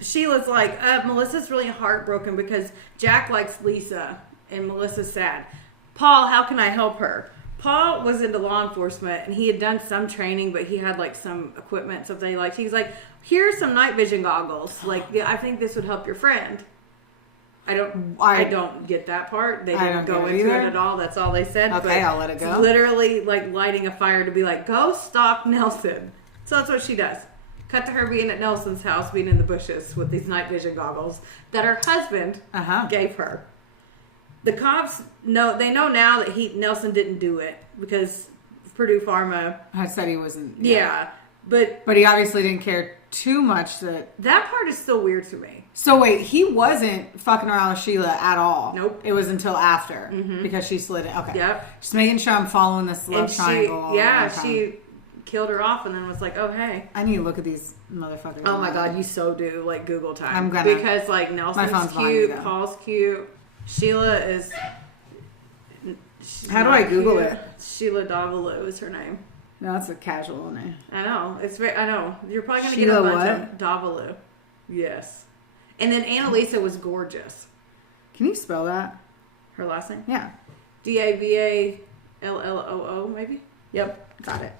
Sheila's like, Melissa's really heartbroken because Jack likes Lisa and Melissa's sad. Paul, how can I help her? Paul was into law enforcement and he had done some training, but he had like some equipment, something he liked. He's like, here's some night vision goggles. Like, I think this would help your friend. I don't get that part. They didn't go into it at all. That's all they said. Okay, I'll let it go. It's literally like lighting a fire to be like, go stalk Nelson. So that's what she does. Cut to her being at Nelson's house, being in the bushes with these night vision goggles that her husband gave her. The cops know now that Nelson didn't do it because Purdue Pharma had said he wasn't. Yeah, but he obviously didn't care too much that part is still weird to me. So wait, he wasn't fucking around with Sheila at all. Nope. It was until after because she slid it. Okay. Yep. Just making sure I'm following this love triangle. She killed her off and then was like, oh hey. I need to look at these motherfuckers. Oh my god, you so do. Like Google time. I'm gonna, because like Nelson's cute, Paul's cute, Sheila is. How do I Google it? Sheila Davalloo is her name. No, that's a casual name. I know. I know. You're probably gonna Sheila get a bunch of Davalloo. Yes. And then Anna Lisa was gorgeous. Can you spell that? Her last name? Yeah. Davalloo, maybe? Yep. Got it.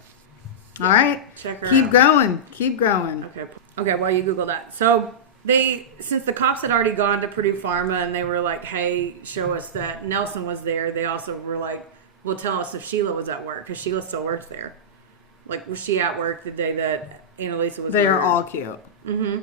All right. Check her out. Keep going. Okay, while you Google that. So, since the cops had already gone to Purdue Pharma and they were like, hey, show us that Nelson was there, they also were like, well, tell us if Sheila was at work, because Sheila still works there. Like, was she at work the day that Anna Lisa was there? They are all cute. Mm-hmm.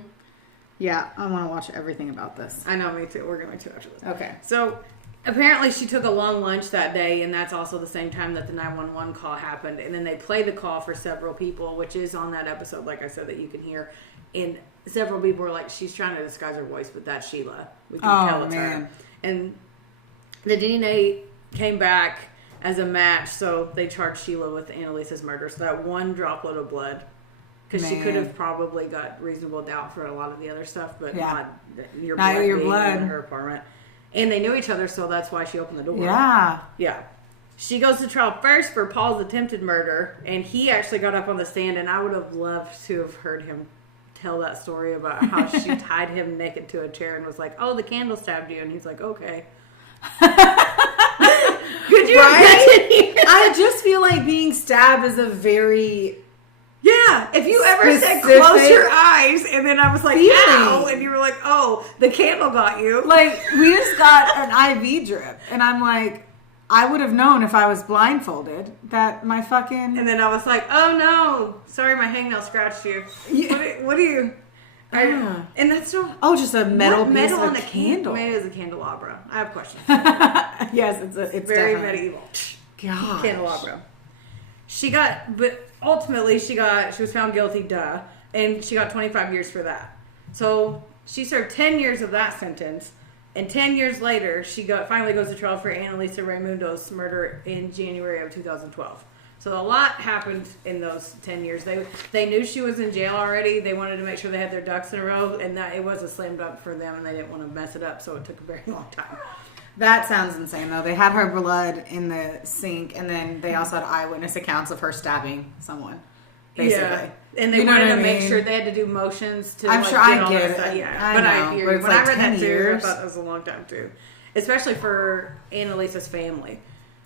Yeah, I want to watch everything about this. I know, me too. We're going to after this. Okay. So, apparently she took a long lunch that day, and that's also the same time that the 911 call happened. And then they played the call for several people, which is on that episode, like I said, that you can hear. And several people were like, she's trying to disguise her voice, but that's Sheila. We can tell it's her. And the DNA came back as a match, so they charged Sheila with Anna Lisa's murder. So that one droplet of blood. Because she could have probably got reasonable doubt for a lot of the other stuff, but not your blood in her apartment. And they knew each other, so that's why she opened the door. Yeah. Yeah. She goes to trial first for Paul's attempted murder, and he actually got up on the stand, and I would have loved to have heard him tell that story about how she tied him naked to a chair and was like, oh, the candle stabbed you. And he's like, okay. Could you imagine? I just feel like being stabbed is a very... Yeah, if you ever said close your eyes and then I was like, ow, and you were like, oh, the candle got you. Like, we just got an IV drip, and I'm like, I would have known if I was blindfolded that my fucking... And then I was like, oh no, sorry, my hangnail scratched you. Yeah. What do you... And that's so... Oh, just a metal piece metal of on the candle. Maybe it's a candelabra. I have questions. Yes, it's very definitely medieval. God. Candelabra. But ultimately she was found guilty, and she got 25 years for that. So she served 10 years of that sentence, and 10 years later she finally goes to trial for Anna Lisa Raymundo's murder in January of 2012. So a lot happened in those 10 years. They knew she was in jail already. They wanted to make sure they had their ducks in a row, and that it was a slam dunk for them, and they didn't want to mess it up, so it took a very long time. That sounds insane, though. They had her blood in the sink, and then they also had eyewitness accounts of her stabbing someone, basically. Yeah. And they wanted to make sure they had to do motions to I'm like, sure get I all get that it. stuff. Yeah, I know. When It's like I read 10 that years. too, I thought that was a long time too, especially for Anna Lisa's family.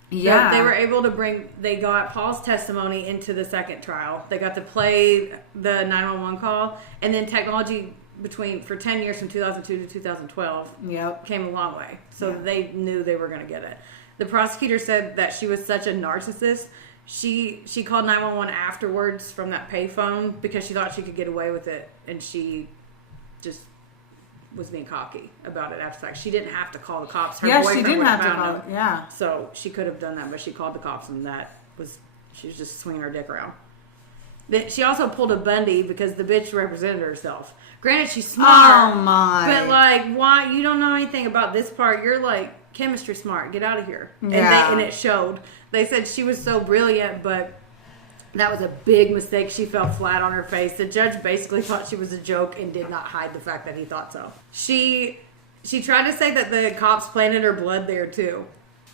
Yeah, they were able to they got Paul's testimony into the second trial. They got to play the 911 call, and then technology for 10 years from 2002 to 2012 came a long way. So they knew they were going to get it. The prosecutor said that she was such a narcissist. She called 911 afterwards from that payphone because she thought she could get away with it, and she just was being cocky about it after the fact. She didn't have to call the cops. Her boyfriend she didn't have to found call. him. Yeah, so she could have done that, but she called the cops, and she was just swinging her dick around. She also pulled a Bundy because the bitch represented herself. Granted, she's smart. Oh my! But like, why you don't know anything about this part? You're like chemistry smart. Get out of here. Yeah. And it showed. They said she was so brilliant, but that was a big mistake. She fell flat on her face. The judge basically thought she was a joke and did not hide the fact that he thought so. She tried to say that the cops planted her blood there too.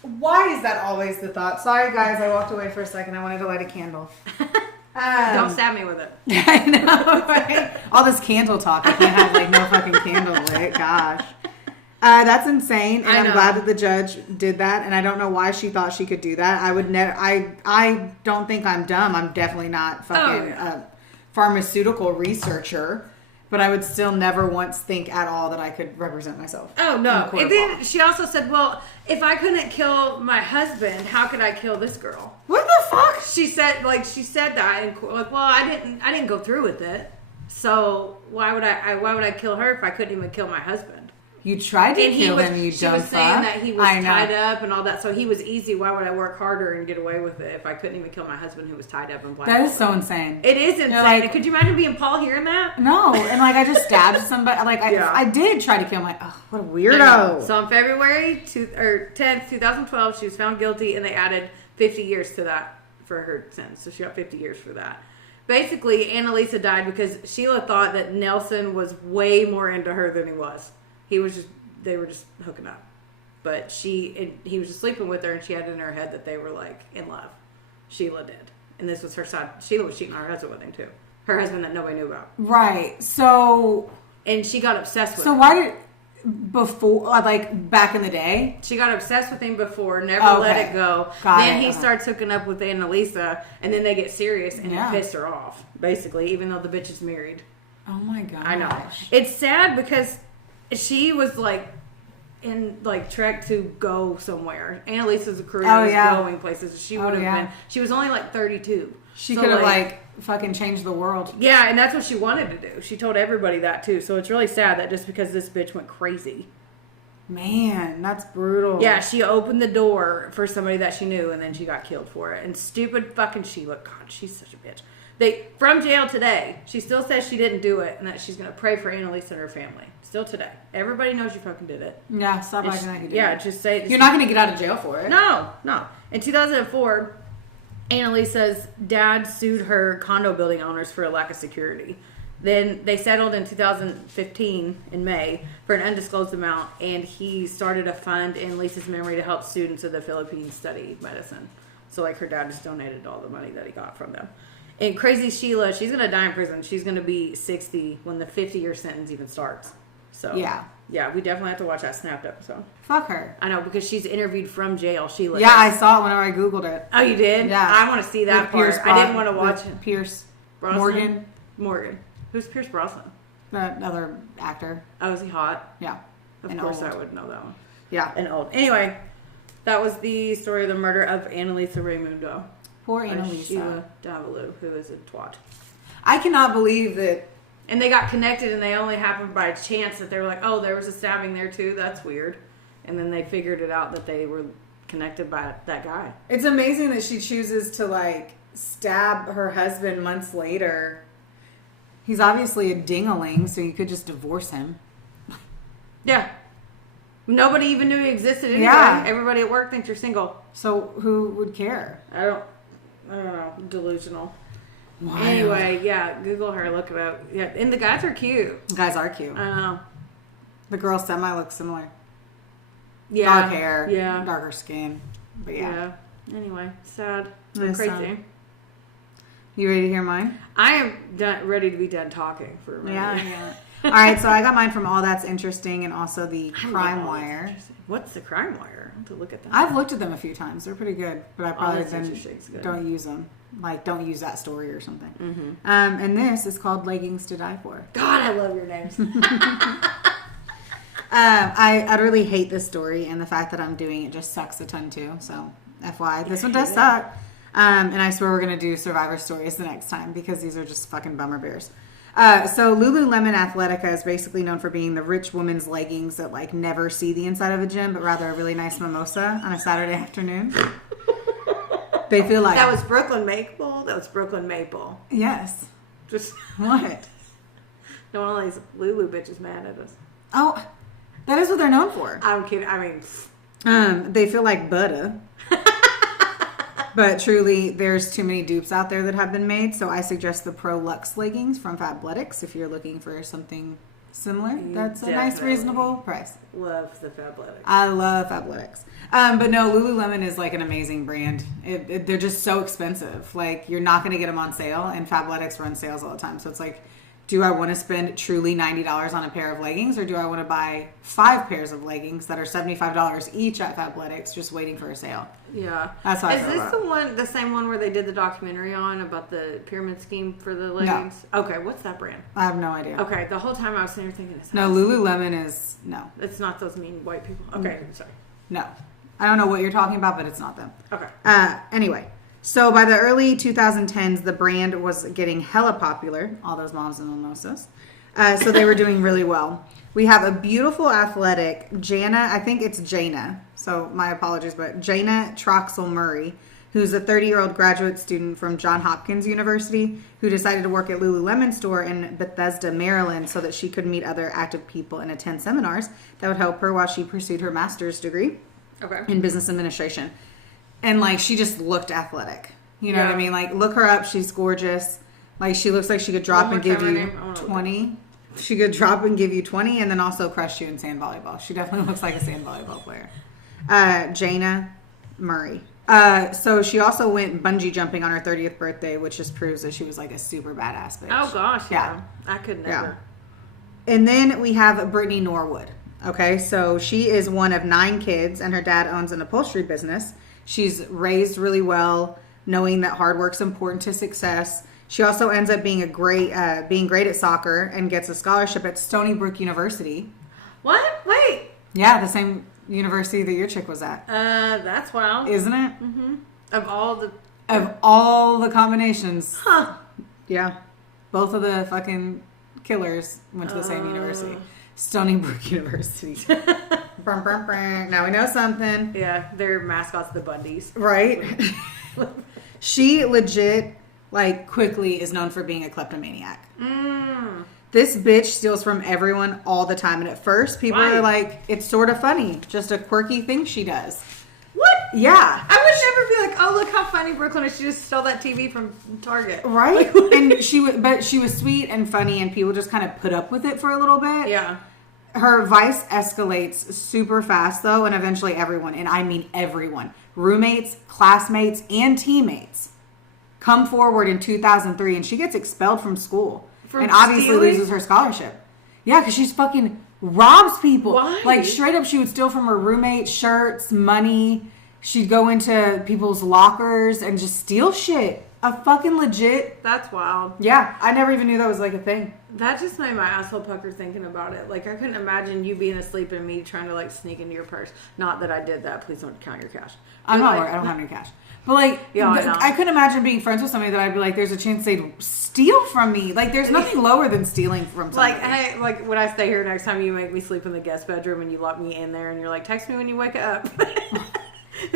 Why is that always the thought? Sorry, guys. I walked away for a second. I wanted to light a candle. Don't stab me with it. I know, right? All this candle talk. I can't have like no fucking candle lit. Gosh. That's insane, and I'm glad that the judge did that, and I don't know why she thought she could do that. I would never. I don't think I'm dumb. I'm definitely not fucking a pharmaceutical researcher, but I would still never once think at all that I could represent myself. Oh no! And then she also said, "Well, if I couldn't kill my husband, how could I kill this girl?" What the fuck? She said that, and like, well, I didn't go through with it, so why would I kill her if I couldn't even kill my husband? You tried to kill him, you She dumb was saying fuck. that he was tied up and all that, so he was easy. Why would I work harder and get away with it if I couldn't even kill my husband who was tied up and blindfolded? That is so insane. It is insane. Like, could you imagine being Paul hearing that? No, and like I just stabbed somebody. Like I did try to kill him. Like, oh, what a weirdo. So on February 10th, 2012, she was found guilty, and they added 50 years to that for her sentence. So she got 50 years for that. Basically, Anna Lisa died because Sheila thought that Nelson was way more into her than he was. They were just hooking up. But he was just sleeping with her, and she had it in her head that they were like in love. Sheila did. And this was her side. Sheila was cheating on her husband with him too. Her husband that nobody knew about. Right. So. And she got obsessed with him. So why did. Before, like back in the day, she got obsessed with him before, never let it go. Then he starts hooking up with Anna Lisa, and then they get serious, and it pissed her off, basically, even though the bitch is married. Oh my god! I know. It's sad because she was like in like Trek to go somewhere. Anna Lisa's career was going places. She would have been. She was only like 32. She could have like fucking changed the world. Yeah, and that's what she wanted to do. She told everybody that too. So it's really sad that just because this bitch went crazy. Man, that's brutal. Yeah, she opened the door for somebody that she knew, and then she got killed for it. And stupid fucking Sheila, God, she's such a bitch. From jail today, she still says she didn't do it, and that she's going to pray for Anna Lisa and her family. Still today. Everybody knows you fucking did it. Yeah, stop acting like you did. Yeah, just say you're not going to get out of jail for it. No. In 2004, Anna Lisa's dad sued her condo building owners for a lack of security. Then they settled in 2015 in May for an undisclosed amount, and he started a fund in Lisa's memory to help students of the Philippines study medicine. So like her dad just donated all the money that he got from them. And crazy Sheila, she's going to die in prison. She's going to be 60 when the 50-year sentence even starts. So yeah, we definitely have to watch that Snapped episode. Fuck her. I know, because she's interviewed from jail. Sheila. Yeah, I saw it whenever I Googled it. Oh, you did? Yeah. I want to see that part. I didn't want to watch it. Pierce Brosnan? Morgan. Who's Pierce Brosnan? That other actor. Oh, is he hot? Yeah. Of course I would know that one. Yeah. And old. Anyway, that was the story of the murder of Anna Lisa Raymundo. Poor Anna Lisa. Sheila Davalloo, who is a twat. I cannot believe that. And they got connected, and they only happened by chance that they were like, oh, there was a stabbing there too. That's weird. And then they figured it out that they were connected by that guy. It's amazing that she chooses to like stab her husband months later. He's obviously a ding-a-ling, so you could just divorce him. Yeah. Nobody even knew he existed anyway. Yeah. Everybody at work thinks you're single. So who would care? I don't know. Delusional. Wild. Anyway, yeah, Google her, look it up. Yeah, and the guys are cute. The guys are cute. I know. The girl semi looks similar. Yeah. Dark hair. Yeah. Darker skin. But yeah. Anyway, sad. It's Crazy. sad. You ready to hear mine? I am ready to be done talking for a minute. Yeah. All right, so I got mine from All That's Interesting and also the Crime Wire. What's the Crime Wire? I have to look at that. I've looked at them a few times. They're pretty good, but I probably don't use them. Like, don't use that story or something. Mm-hmm. And this is called Leggings to Die For. God, I love your names. I utterly hate this story, and the fact that I'm doing it just sucks a ton too. So, FYI, this one does suck. And I swear we're going to do Survivor stories the next time because these are just fucking bummer bears. So Lululemon Athletica is basically known for being the rich woman's leggings that like never see the inside of a gym, but rather a really nice mimosa on a Saturday afternoon. They feel like that was Brooklyn Maple. Yes. Just what? No one of these Lulu bitches mad at us. Oh, that is what they're known for. I'm kidding. I mean, they feel like butter. But truly, there's too many dupes out there that have been made. So I suggest the Pro Luxe leggings from Fabletics if you're looking for something similar. That's a nice, reasonable price. Love the Fabletics. I love Fabletics. But no, Lululemon is like an amazing brand. They're just so expensive. Like, you're not going to get them on sale, and Fabletics run sales all the time. So it's like, do I want to spend truly $90 on a pair of leggings, or do I want to buy 5 pairs of leggings that are $75 each at Fabletics just waiting for a sale? Yeah. That's how I feel about it. Is this the same one where they did the documentary on about the pyramid scheme for the leggings? No. Okay, what's that brand? I have no idea. Okay, the whole time I was sitting here thinking it's no, Lululemon is no. It's not those mean white people. Okay, sorry. No. I don't know what you're talking about, but it's not them. Okay. Anyway. So by the early 2010s, the brand was getting hella popular. All those moms and mimosas. So they were doing really well. We have a beautiful, athletic Jayna. I think it's Jayna. So my apologies, but Jayna Troxel Murray, who's a 30-year-old graduate student from Johns Hopkins University who decided to work at Lululemon store in Bethesda, Maryland so that she could meet other active people and attend seminars that would help her while she pursued her master's degree in business administration. And, like, she just looked athletic. You know what I mean? Like, look her up. She's gorgeous. Like, she looks like she could drop and give you 20. She could drop and give you 20 and then also crush you in sand volleyball. She definitely looks like a sand volleyball player. Jayna Murray. So she also went bungee jumping on her 30th birthday, which just proves that she was like a super badass bitch. Oh gosh, yeah. I could never. Yeah. And then we have Brittany Norwood. Okay, so she is one of 9 kids, and her dad owns an upholstery business. She's raised really well, knowing that hard work's important to success. She also ends up being great at soccer and gets a scholarship at Stony Brook University. What? Wait. Yeah, the same university that your chick was at. That's wild. Isn't it? Mm-hmm. Of all the combinations. Huh. Yeah. Both of the fucking killers went to the same university. Stony Brook University. Now we know something. Yeah, their mascot's the Bundys. Right? She legit, like, quickly is known for being a kleptomaniac. This bitch steals from everyone all the time. And at first, people are like, it's sort of funny. Just a quirky thing she does. What? Yeah. I would never be like, oh, look how funny Brooklyn is. She just stole that TV from Target. Right? And she was sweet and funny, and people just kind of put up with it for a little bit. Yeah. Her vice escalates super fast, though, and eventually everyone, and I mean everyone, roommates, classmates, and teammates, come forward in 2003, and she gets expelled from school. And obviously loses her scholarship. Yeah, because she's fucking robs people. Why? Like, straight up, she would steal from her roommates, shirts, money. She'd go into people's lockers and just steal shit. A fucking legit. That's wild. Yeah, I never even knew that was like a thing. That just made my asshole pucker thinking about it. Like, I couldn't imagine you being asleep and me trying to, like, sneak into your purse. Not that I did that. Please don't count your cash. I'm not worried. I don't have any cash. But, like, I couldn't imagine being friends with somebody that I'd be like, there's a chance they'd steal from me. Like, there's nothing lower than stealing from somebody. Like, hey, like, when I stay here next time, you make me sleep in the guest bedroom and you lock me in there and you're like, text me when you wake up.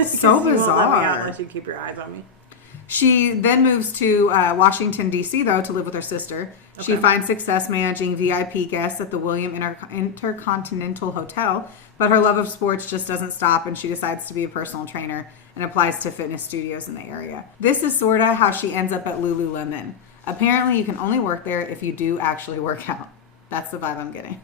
So bizarre. You won't let me out unless you keep your eyes on me. She then moves to Washington, D.C., though, to live with her sister. Okay. She finds success managing VIP guests at the William Intercontinental Hotel, but her love of sports just doesn't stop, and she decides to be a personal trainer and applies to fitness studios in the area. This is sort of how she ends up at Lululemon. Apparently, you can only work there if you do actually work out. That's the vibe I'm getting.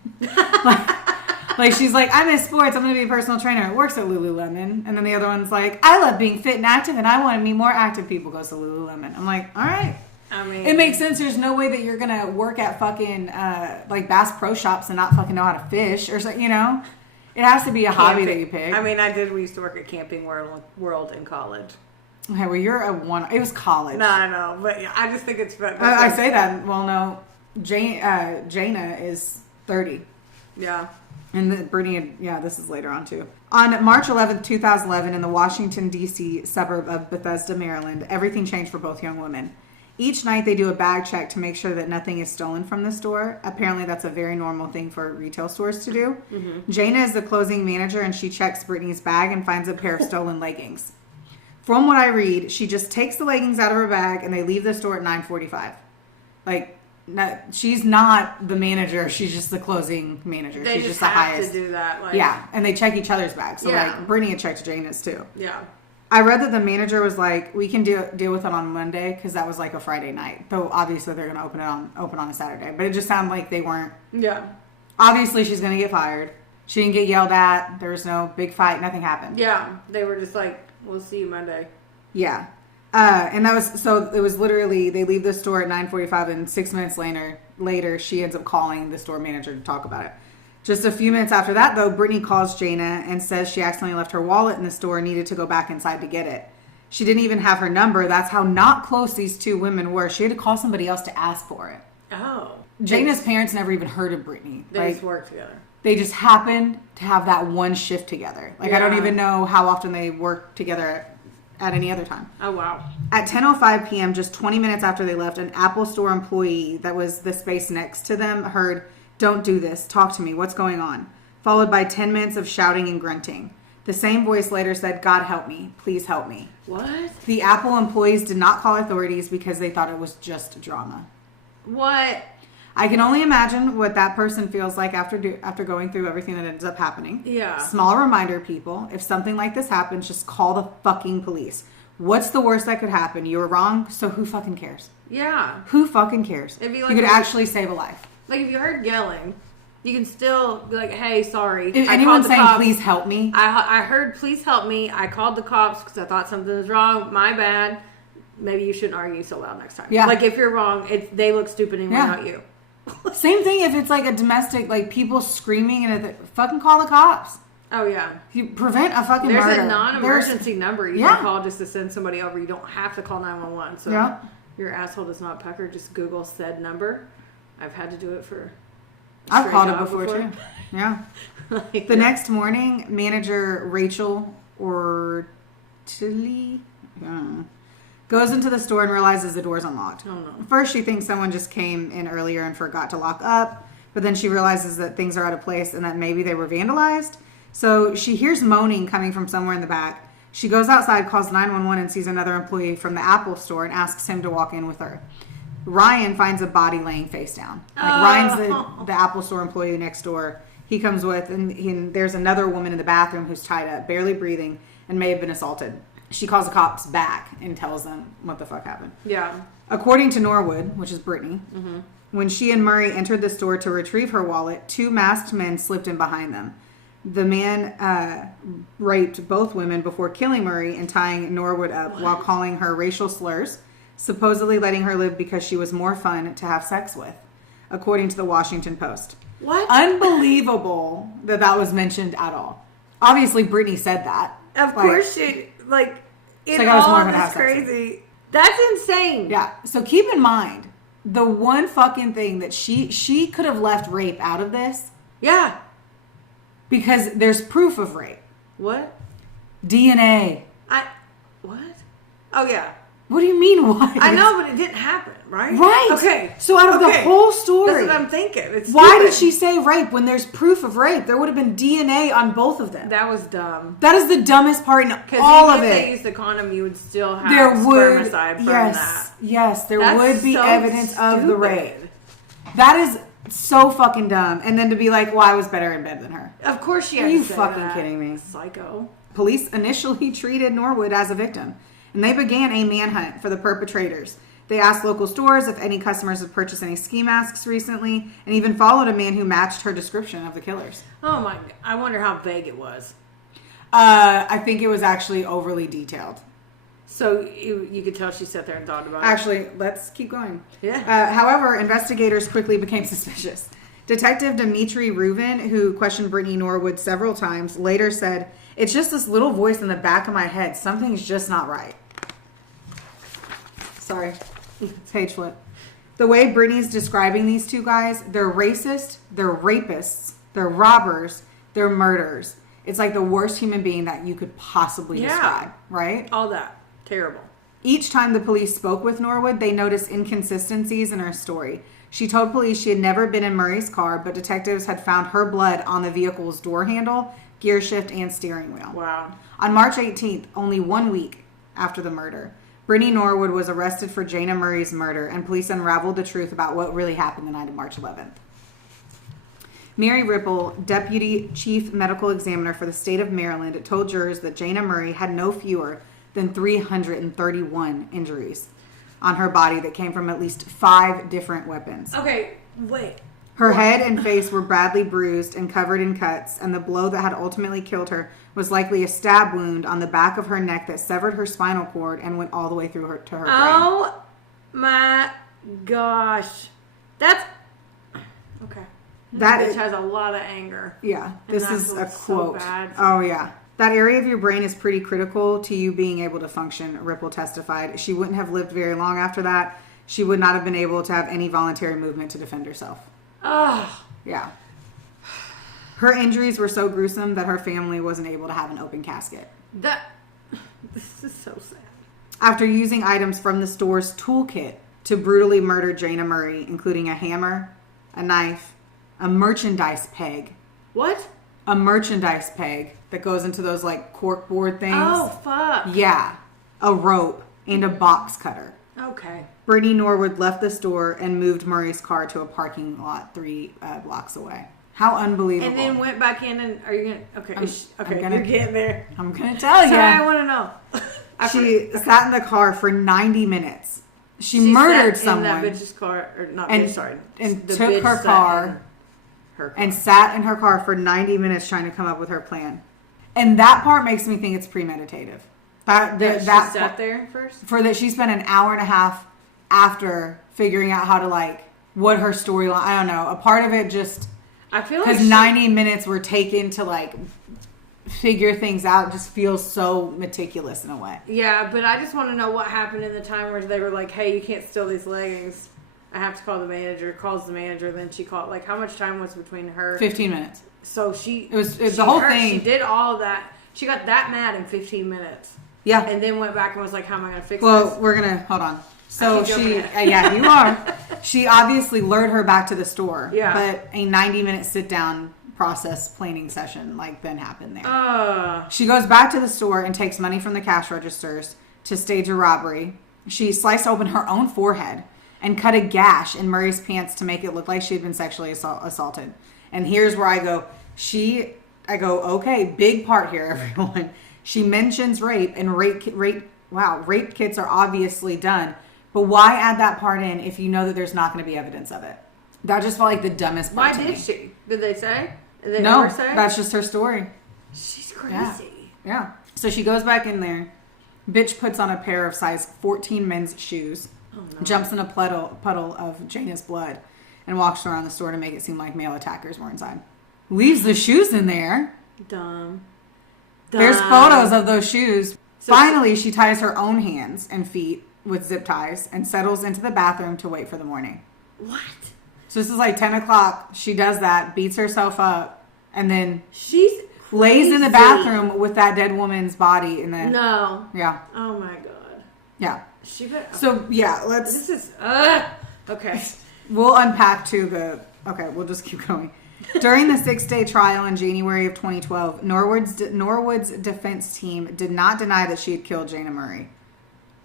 Like, she's like, I miss sports. I'm going to be a personal trainer. It works at Lululemon. And then the other one's like, I love being fit and active, and I want to meet more active people. Goes to Lululemon. I'm like, all right. I mean, it makes sense. There's no way that you're going to work at fucking, like, Bass Pro Shops and not fucking know how to fish or something, you know? It has to be a hobby that you pick. I mean, we used to work at Camping World in college. Okay, well, you're a one. It was college. No, I know. But yeah, I just think it's fun. I say that. Well, no. Jayna is 30. Yeah. And Brittany, this is later on too. On March 11th, 2011, in the Washington, D.C. suburb of Bethesda, Maryland, everything changed for both young women. Each night they do a bag check to make sure that nothing is stolen from the store. Apparently that's a very normal thing for retail stores to do. Mm-hmm. Jayna is the closing manager, and she checks Brittany's bag and finds a pair of stolen leggings. From what I read, she just takes the leggings out of her bag and they leave the store at 9:45. Like, she's not the manager. She's just the closing manager. She's just the highest. To do that. Like, yeah, and they check each other's bags. So like Brittany had checked Jayna's too. Yeah. I read that the manager was like, we can deal with it on Monday because that was like a Friday night. Though obviously they're gonna open on a Saturday. But it just sounded like they weren't. Yeah. Obviously she's gonna get fired. She didn't get yelled at. There was no big fight. Nothing happened. Yeah, they were just like, we'll see you Monday. Yeah. And that was, so it was literally, they leave the store at 9:45 and 6 minutes later, she ends up calling the store manager to talk about it. Just a few minutes after that, though, Brittany calls Jayna and says she accidentally left her wallet in the store and needed to go back inside to get it. She didn't even have her number. That's how not close these two women were. She had to call somebody else to ask for it. Oh. Jayna's parents never even heard of Brittany. They just worked together. They just happened to have that one shift together. Like, I don't even know how often they work together at any other time. Oh, wow. At 10:05 p.m., just 20 minutes after they left, an Apple Store employee that was the space next to them heard Don't do this. Talk to me. What's going on? Followed by 10 minutes of shouting and grunting. The same voice later said, God help me. Please help me. What? The Apple employees did not call authorities because they thought it was just drama. What? I can only imagine what that person feels like after going through everything that ends up happening. Yeah. Small reminder, people. If something like this happens, just call the fucking police. What's the worst that could happen? You were wrong, so who fucking cares? Yeah. Who fucking cares? It'd be like you could actually save a life. Like, if you heard yelling, you can still be like, hey, sorry. If anyone's saying, cops, please help me. I heard, please help me. I called the cops because I thought something was wrong. My bad. Maybe you shouldn't argue so loud next time. Yeah. Like, if you're wrong, they look stupid and we're not you. Same thing if it's like a domestic, like people screaming and fucking call the cops. Oh, yeah. You prevent a fucking murder. There's a non-emergency number you can call just to send somebody over. You don't have to call 911. So your asshole does not pucker. Just Google said number. I've had to do it for... I've called it before too. Yeah. Like, the next morning, manager Rachel Tilly goes into the store and realizes the door's unlocked. Oh, no. First, she thinks someone just came in earlier and forgot to lock up. But then she realizes that things are out of place and that maybe they were vandalized. So she hears moaning coming from somewhere in the back. She goes outside, calls 911, and sees another employee from the Apple store and asks him to walk in with her. Ryan finds a body laying face down. Ryan's the Apple store employee next door. He comes with, and there's another woman in the bathroom who's tied up, barely breathing, and may have been assaulted. She calls the cops back and tells them what the fuck happened. Yeah. According to Norwood, which is Brittany, when she and Murray entered the store to retrieve her wallet, 2 masked men slipped in behind them. The man raped both women before killing Murray and tying Norwood up while calling her racial slurs, supposedly letting her live because she was more fun to have sex with, according to the Washington Post. What? Unbelievable that was mentioned at all. Obviously, Brittany said that. Of course she, like, it's like all this crazy. That's insane. Yeah. So keep in mind, the one fucking thing that she could have left rape out of this. Yeah. Because there's proof of rape. What? DNA. What? Oh, yeah. What do you mean, what? I know, but it didn't happen, right? Right. Okay. So out of the whole story. That's what I'm thinking. It's why did she say rape when there's proof of rape? There would have been DNA on both of them. That was dumb. That is the dumbest part in all of it. Because even if they used the condom, you would still have spermicide from that. Yes, there would be evidence of the rape. That is so fucking dumb. And then to be like, well, I was better in bed than her. Of course she had to say that. Are you fucking kidding me? Psycho. Police initially treated Norwood as a victim, and they began a manhunt for the perpetrators. They asked local stores if any customers had purchased any ski masks recently, and even followed a man who matched her description of the killers. Oh my, I wonder how vague it was. I think it was actually overly detailed. So you could tell she sat there and thought about it. Actually, let's keep going. Yeah. However, investigators quickly became suspicious. Detective Dimitri Reuven, who questioned Brittany Norwood several times, later said, "It's just this little voice in the back of my head. Something's just not right." Sorry. Page flip. The way Brittany's describing these two guys, they're racist, they're rapists, they're robbers, they're murderers. It's like the worst human being that you could possibly describe, right? All that. Terrible. Each time the police spoke with Norwood, they noticed inconsistencies in her story. She told police she had never been in Murray's car, but detectives had found her blood on the vehicle's door handle, gear shift, and steering wheel. Wow. On March 18th, only 1 week after the murder, Brittany Norwood was arrested for Jayna Murray's murder, and police unraveled the truth about what really happened the night of March 11th. Mary Ripple, Deputy Chief Medical Examiner for the state of Maryland, told jurors that Jayna Murray had no fewer than 331 injuries on her body that came from at least 5 different weapons. Okay, wait. Her head and face were badly bruised and covered in cuts, and the blow that had ultimately killed her was likely a stab wound on the back of her neck that severed her spinal cord and went all the way through her to her brain. Oh my gosh. That's... Okay. That bitch has a lot of anger. Yeah, this is a quote. So bad. Oh, yeah. That area of your brain is pretty critical to you being able to function, Ripple testified. She wouldn't have lived very long after that. She would not have been able to have any voluntary movement to defend herself. Oh. Yeah. Her injuries were so gruesome that her family wasn't able to have an open casket. This is so sad. After using items from the store's toolkit to brutally murder Jayna Murray, including a hammer, a knife, a merchandise peg. What? A merchandise peg that goes into those like cork board things. Oh, fuck. Yeah. A rope and a box cutter. Okay. Brittany Norwood left the store and moved Murray's car to a parking lot 3 blocks away. How unbelievable. And then went back in and, are you going to, okay, you're getting there. I'm going to tell you. Sorry, I want to know. She sat in the car for 90 minutes. She murdered someone. In that bitch's car, or not and, bitch, sorry. And took her car and sat in her car for 90 minutes trying to come up with her plan. And that part makes me think it's premeditative. She sat there first? She spent an hour and a half after figuring out how to, like, what her storyline, I don't know. A part of it just, I feel like because 90 minutes were taken to, like, figure things out, just feels so meticulous in a way. Yeah, but I just want to know what happened in the time where they were like, hey, you can't steal these leggings. I have to call the manager. Calls the manager, then she called. Like, how much time was between her? 15 minutes. So it was the whole thing. She did all of that. She got that mad in 15 minutes. Yeah. And then went back and was like, how am I going to fix this? Well, we're going to, hold on. So yeah, you are. She obviously lured her back to the store. Yeah. But a 90-minute sit-down process planning session then happened there. She goes back to the store and takes money from the cash registers to stage a robbery. She sliced open her own forehead and cut a gash in Murray's pants to make it look like she had been sexually assaulted. And here's where I go, okay, big part here, everyone. She mentions rape, and rape kits are obviously done. But why add that part in if you know that there's not going to be evidence of it? That just felt like the dumbest part. Why did she? Did they say? Did they no, never say? That's just her story. She's crazy. Yeah. So she goes back in there. Bitch puts on a pair of size 14 men's shoes. Oh, no. Jumps in a puddle of Jayna's blood and walks around the store to make it seem like male attackers were inside. Leaves the shoes in there. Dumb. There's photos of those shoes. So finally, she ties her own hands and feet with zip ties and settles into the bathroom to wait for the morning. What? So this is like 10 o'clock. She does that, beats herself up, and then she's lays in the bathroom with that dead woman's body. And then yeah. Oh my god. Yeah. So yeah, let's. This is okay. We'll unpack we'll just keep going. During the 6-day trial in January of 2012, Norwood's defense team did not deny that she had killed Jayna Murray.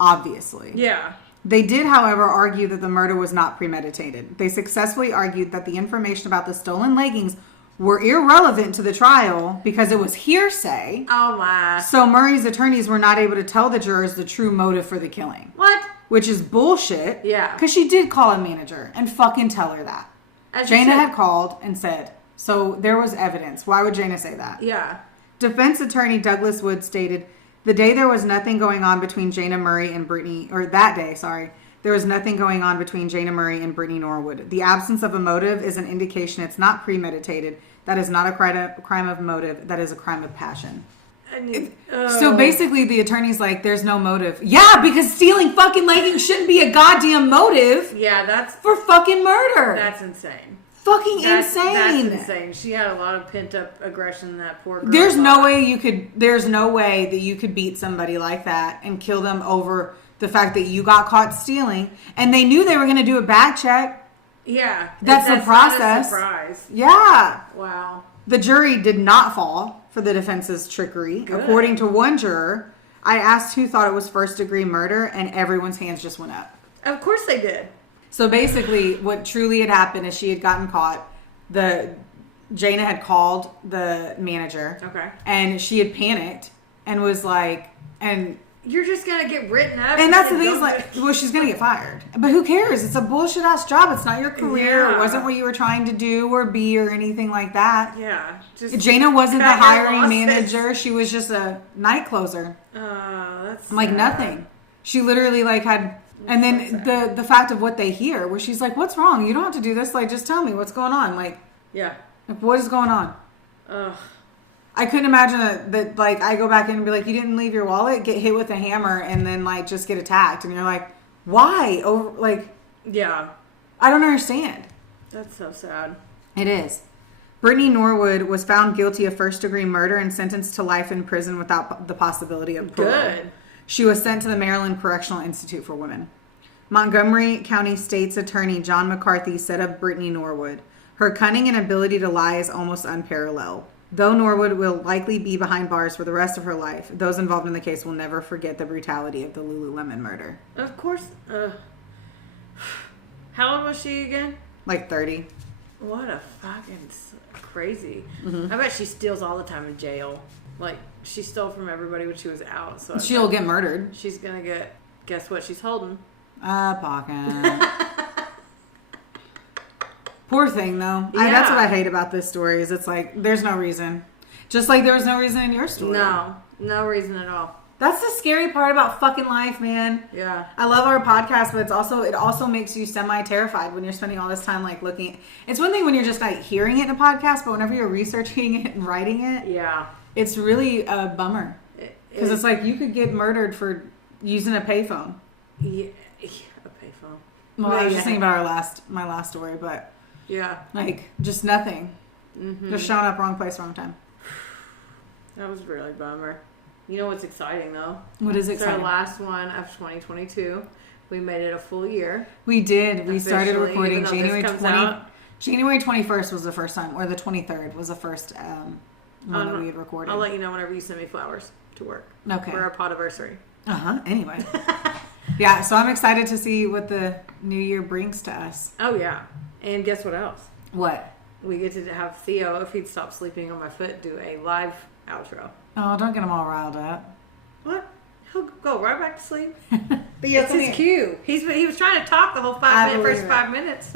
Obviously. Yeah. They did, however, argue that the murder was not premeditated. They successfully argued that the information about the stolen leggings were irrelevant to the trial because it was hearsay. Oh my. So Murray's attorneys were not able to tell the jurors the true motive for the killing. What? Which is bullshit. Yeah. Because she did call a manager and fucking tell her that. Jayna had called and said, so there was evidence. Why would Jayna say that? Yeah. Defense attorney Douglas Wood stated, the day there was nothing going on between Jayna Murray and there was nothing going on between Jayna Murray and Brittany Norwood. The absence of a motive is an indication it's not premeditated. That is not a crime of motive. That is a crime of passion. So basically the attorney's like, there's no motive. Yeah, because stealing fucking leggings shouldn't be a goddamn motive. Yeah, that's... for fucking murder. That's insane. Fucking insane. That's insane. She had a lot of pent up aggression in that poor girl. There's no way that you could beat somebody like that and kill them over the fact that you got caught stealing, and they knew they were going to do a bag check. Yeah. That's the process. Not a surprise. Yeah. Wow. The jury did not fall for the defense's trickery. Good. According to one juror, I asked who thought it was first-degree murder, and everyone's hands just went up. Of course they did. So basically, what truly had happened is she had gotten caught. Jayna had called the manager. Okay. And she had panicked and was like, and... You're just going to get written up. And that's the thing is like, well, she's going to get fired. But who cares? It's a bullshit-ass job. It's not your career. Yeah. It wasn't what you were trying to do or be or anything like that. Yeah. Jayna wasn't the hiring manager. She was just a night closer. That's like sad. Nothing. She literally like had... And then the fact of what they hear, where she's like, what's wrong? You don't have to do this. Like, just tell me what's going on. Like, yeah. Like, what is going on? Ugh. I couldn't imagine that, like, I go back in and be like, you didn't leave your wallet, get hit with a hammer, and then, like, just get attacked. And you're like, why? Yeah. I don't understand. That's so sad. It is. Brittany Norwood was found guilty of first-degree murder and sentenced to life in prison without the possibility of parole. Good. She was sent to the Maryland Correctional Institute for Women. Montgomery County State's Attorney John McCarthy said of Brittany Norwood, Her cunning and ability to lie is almost unparalleled. Though Norwood will likely be behind bars for the rest of her life, those involved in the case will never forget the brutality of the Lululemon murder. Of course. How old was she again? Like 30. What a fucking crazy. Mm-hmm. I bet she steals all the time in jail. Like, she stole from everybody when she was out. So she'll get murdered. She's going to get, guess what she's holding? A pocket. Poor thing, though. Yeah. That's what I hate about this story is it's like, there's no reason. Just like there was no reason in your story. No reason at all. That's the scary part about fucking life, man. Yeah. I love our podcast, but it also makes you semi-terrified when you're spending all this time like looking. It's one thing when you're just like hearing it in a podcast, but whenever you're researching it and writing it, yeah, it's really a bummer. Because it's like you could get murdered for using a payphone. Yeah, a payphone. Well, I was just thinking about my last story, but yeah, like just nothing. Mm-hmm. Just showing up wrong place, wrong time. That was really a bummer. You know what's exciting though? What is exciting? It's our last one of 2022. We made it a full year. We did. We started recording January 20th. January 21st was the first time, or the 23rd was the first one that we had recorded. I'll let you know whenever you send me flowers to work. Okay. For our podiversary. Anyway. Yeah, so I'm excited to see what the new year brings to us. Oh yeah. And guess what else? What? We get to have Theo, if he'd stop sleeping on my foot, do a live outro. Oh, don't get him all riled up. What? He'll go right back to sleep. But it's his cue. He was trying to talk the whole first 5 minutes.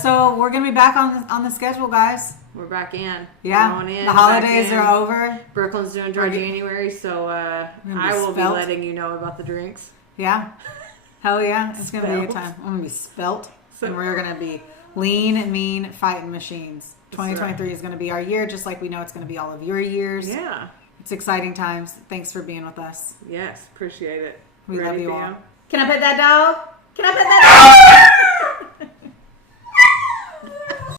So we're gonna be back on the schedule, guys. We're back in. Yeah. We're going in, the holidays are over. Brooklyn's doing dry January, so I will be letting you know about the drinks. Yeah. Hell yeah. It's gonna be a good time. I'm gonna be spelt. And we're gonna be lean, mean, fighting machines. 2023 is gonna be our year, just like we know it's gonna be all of your years. Yeah. It's exciting times. Thanks for being with us. Yes, appreciate it. We love you all. Can I pet that dog? Can I pet that dog?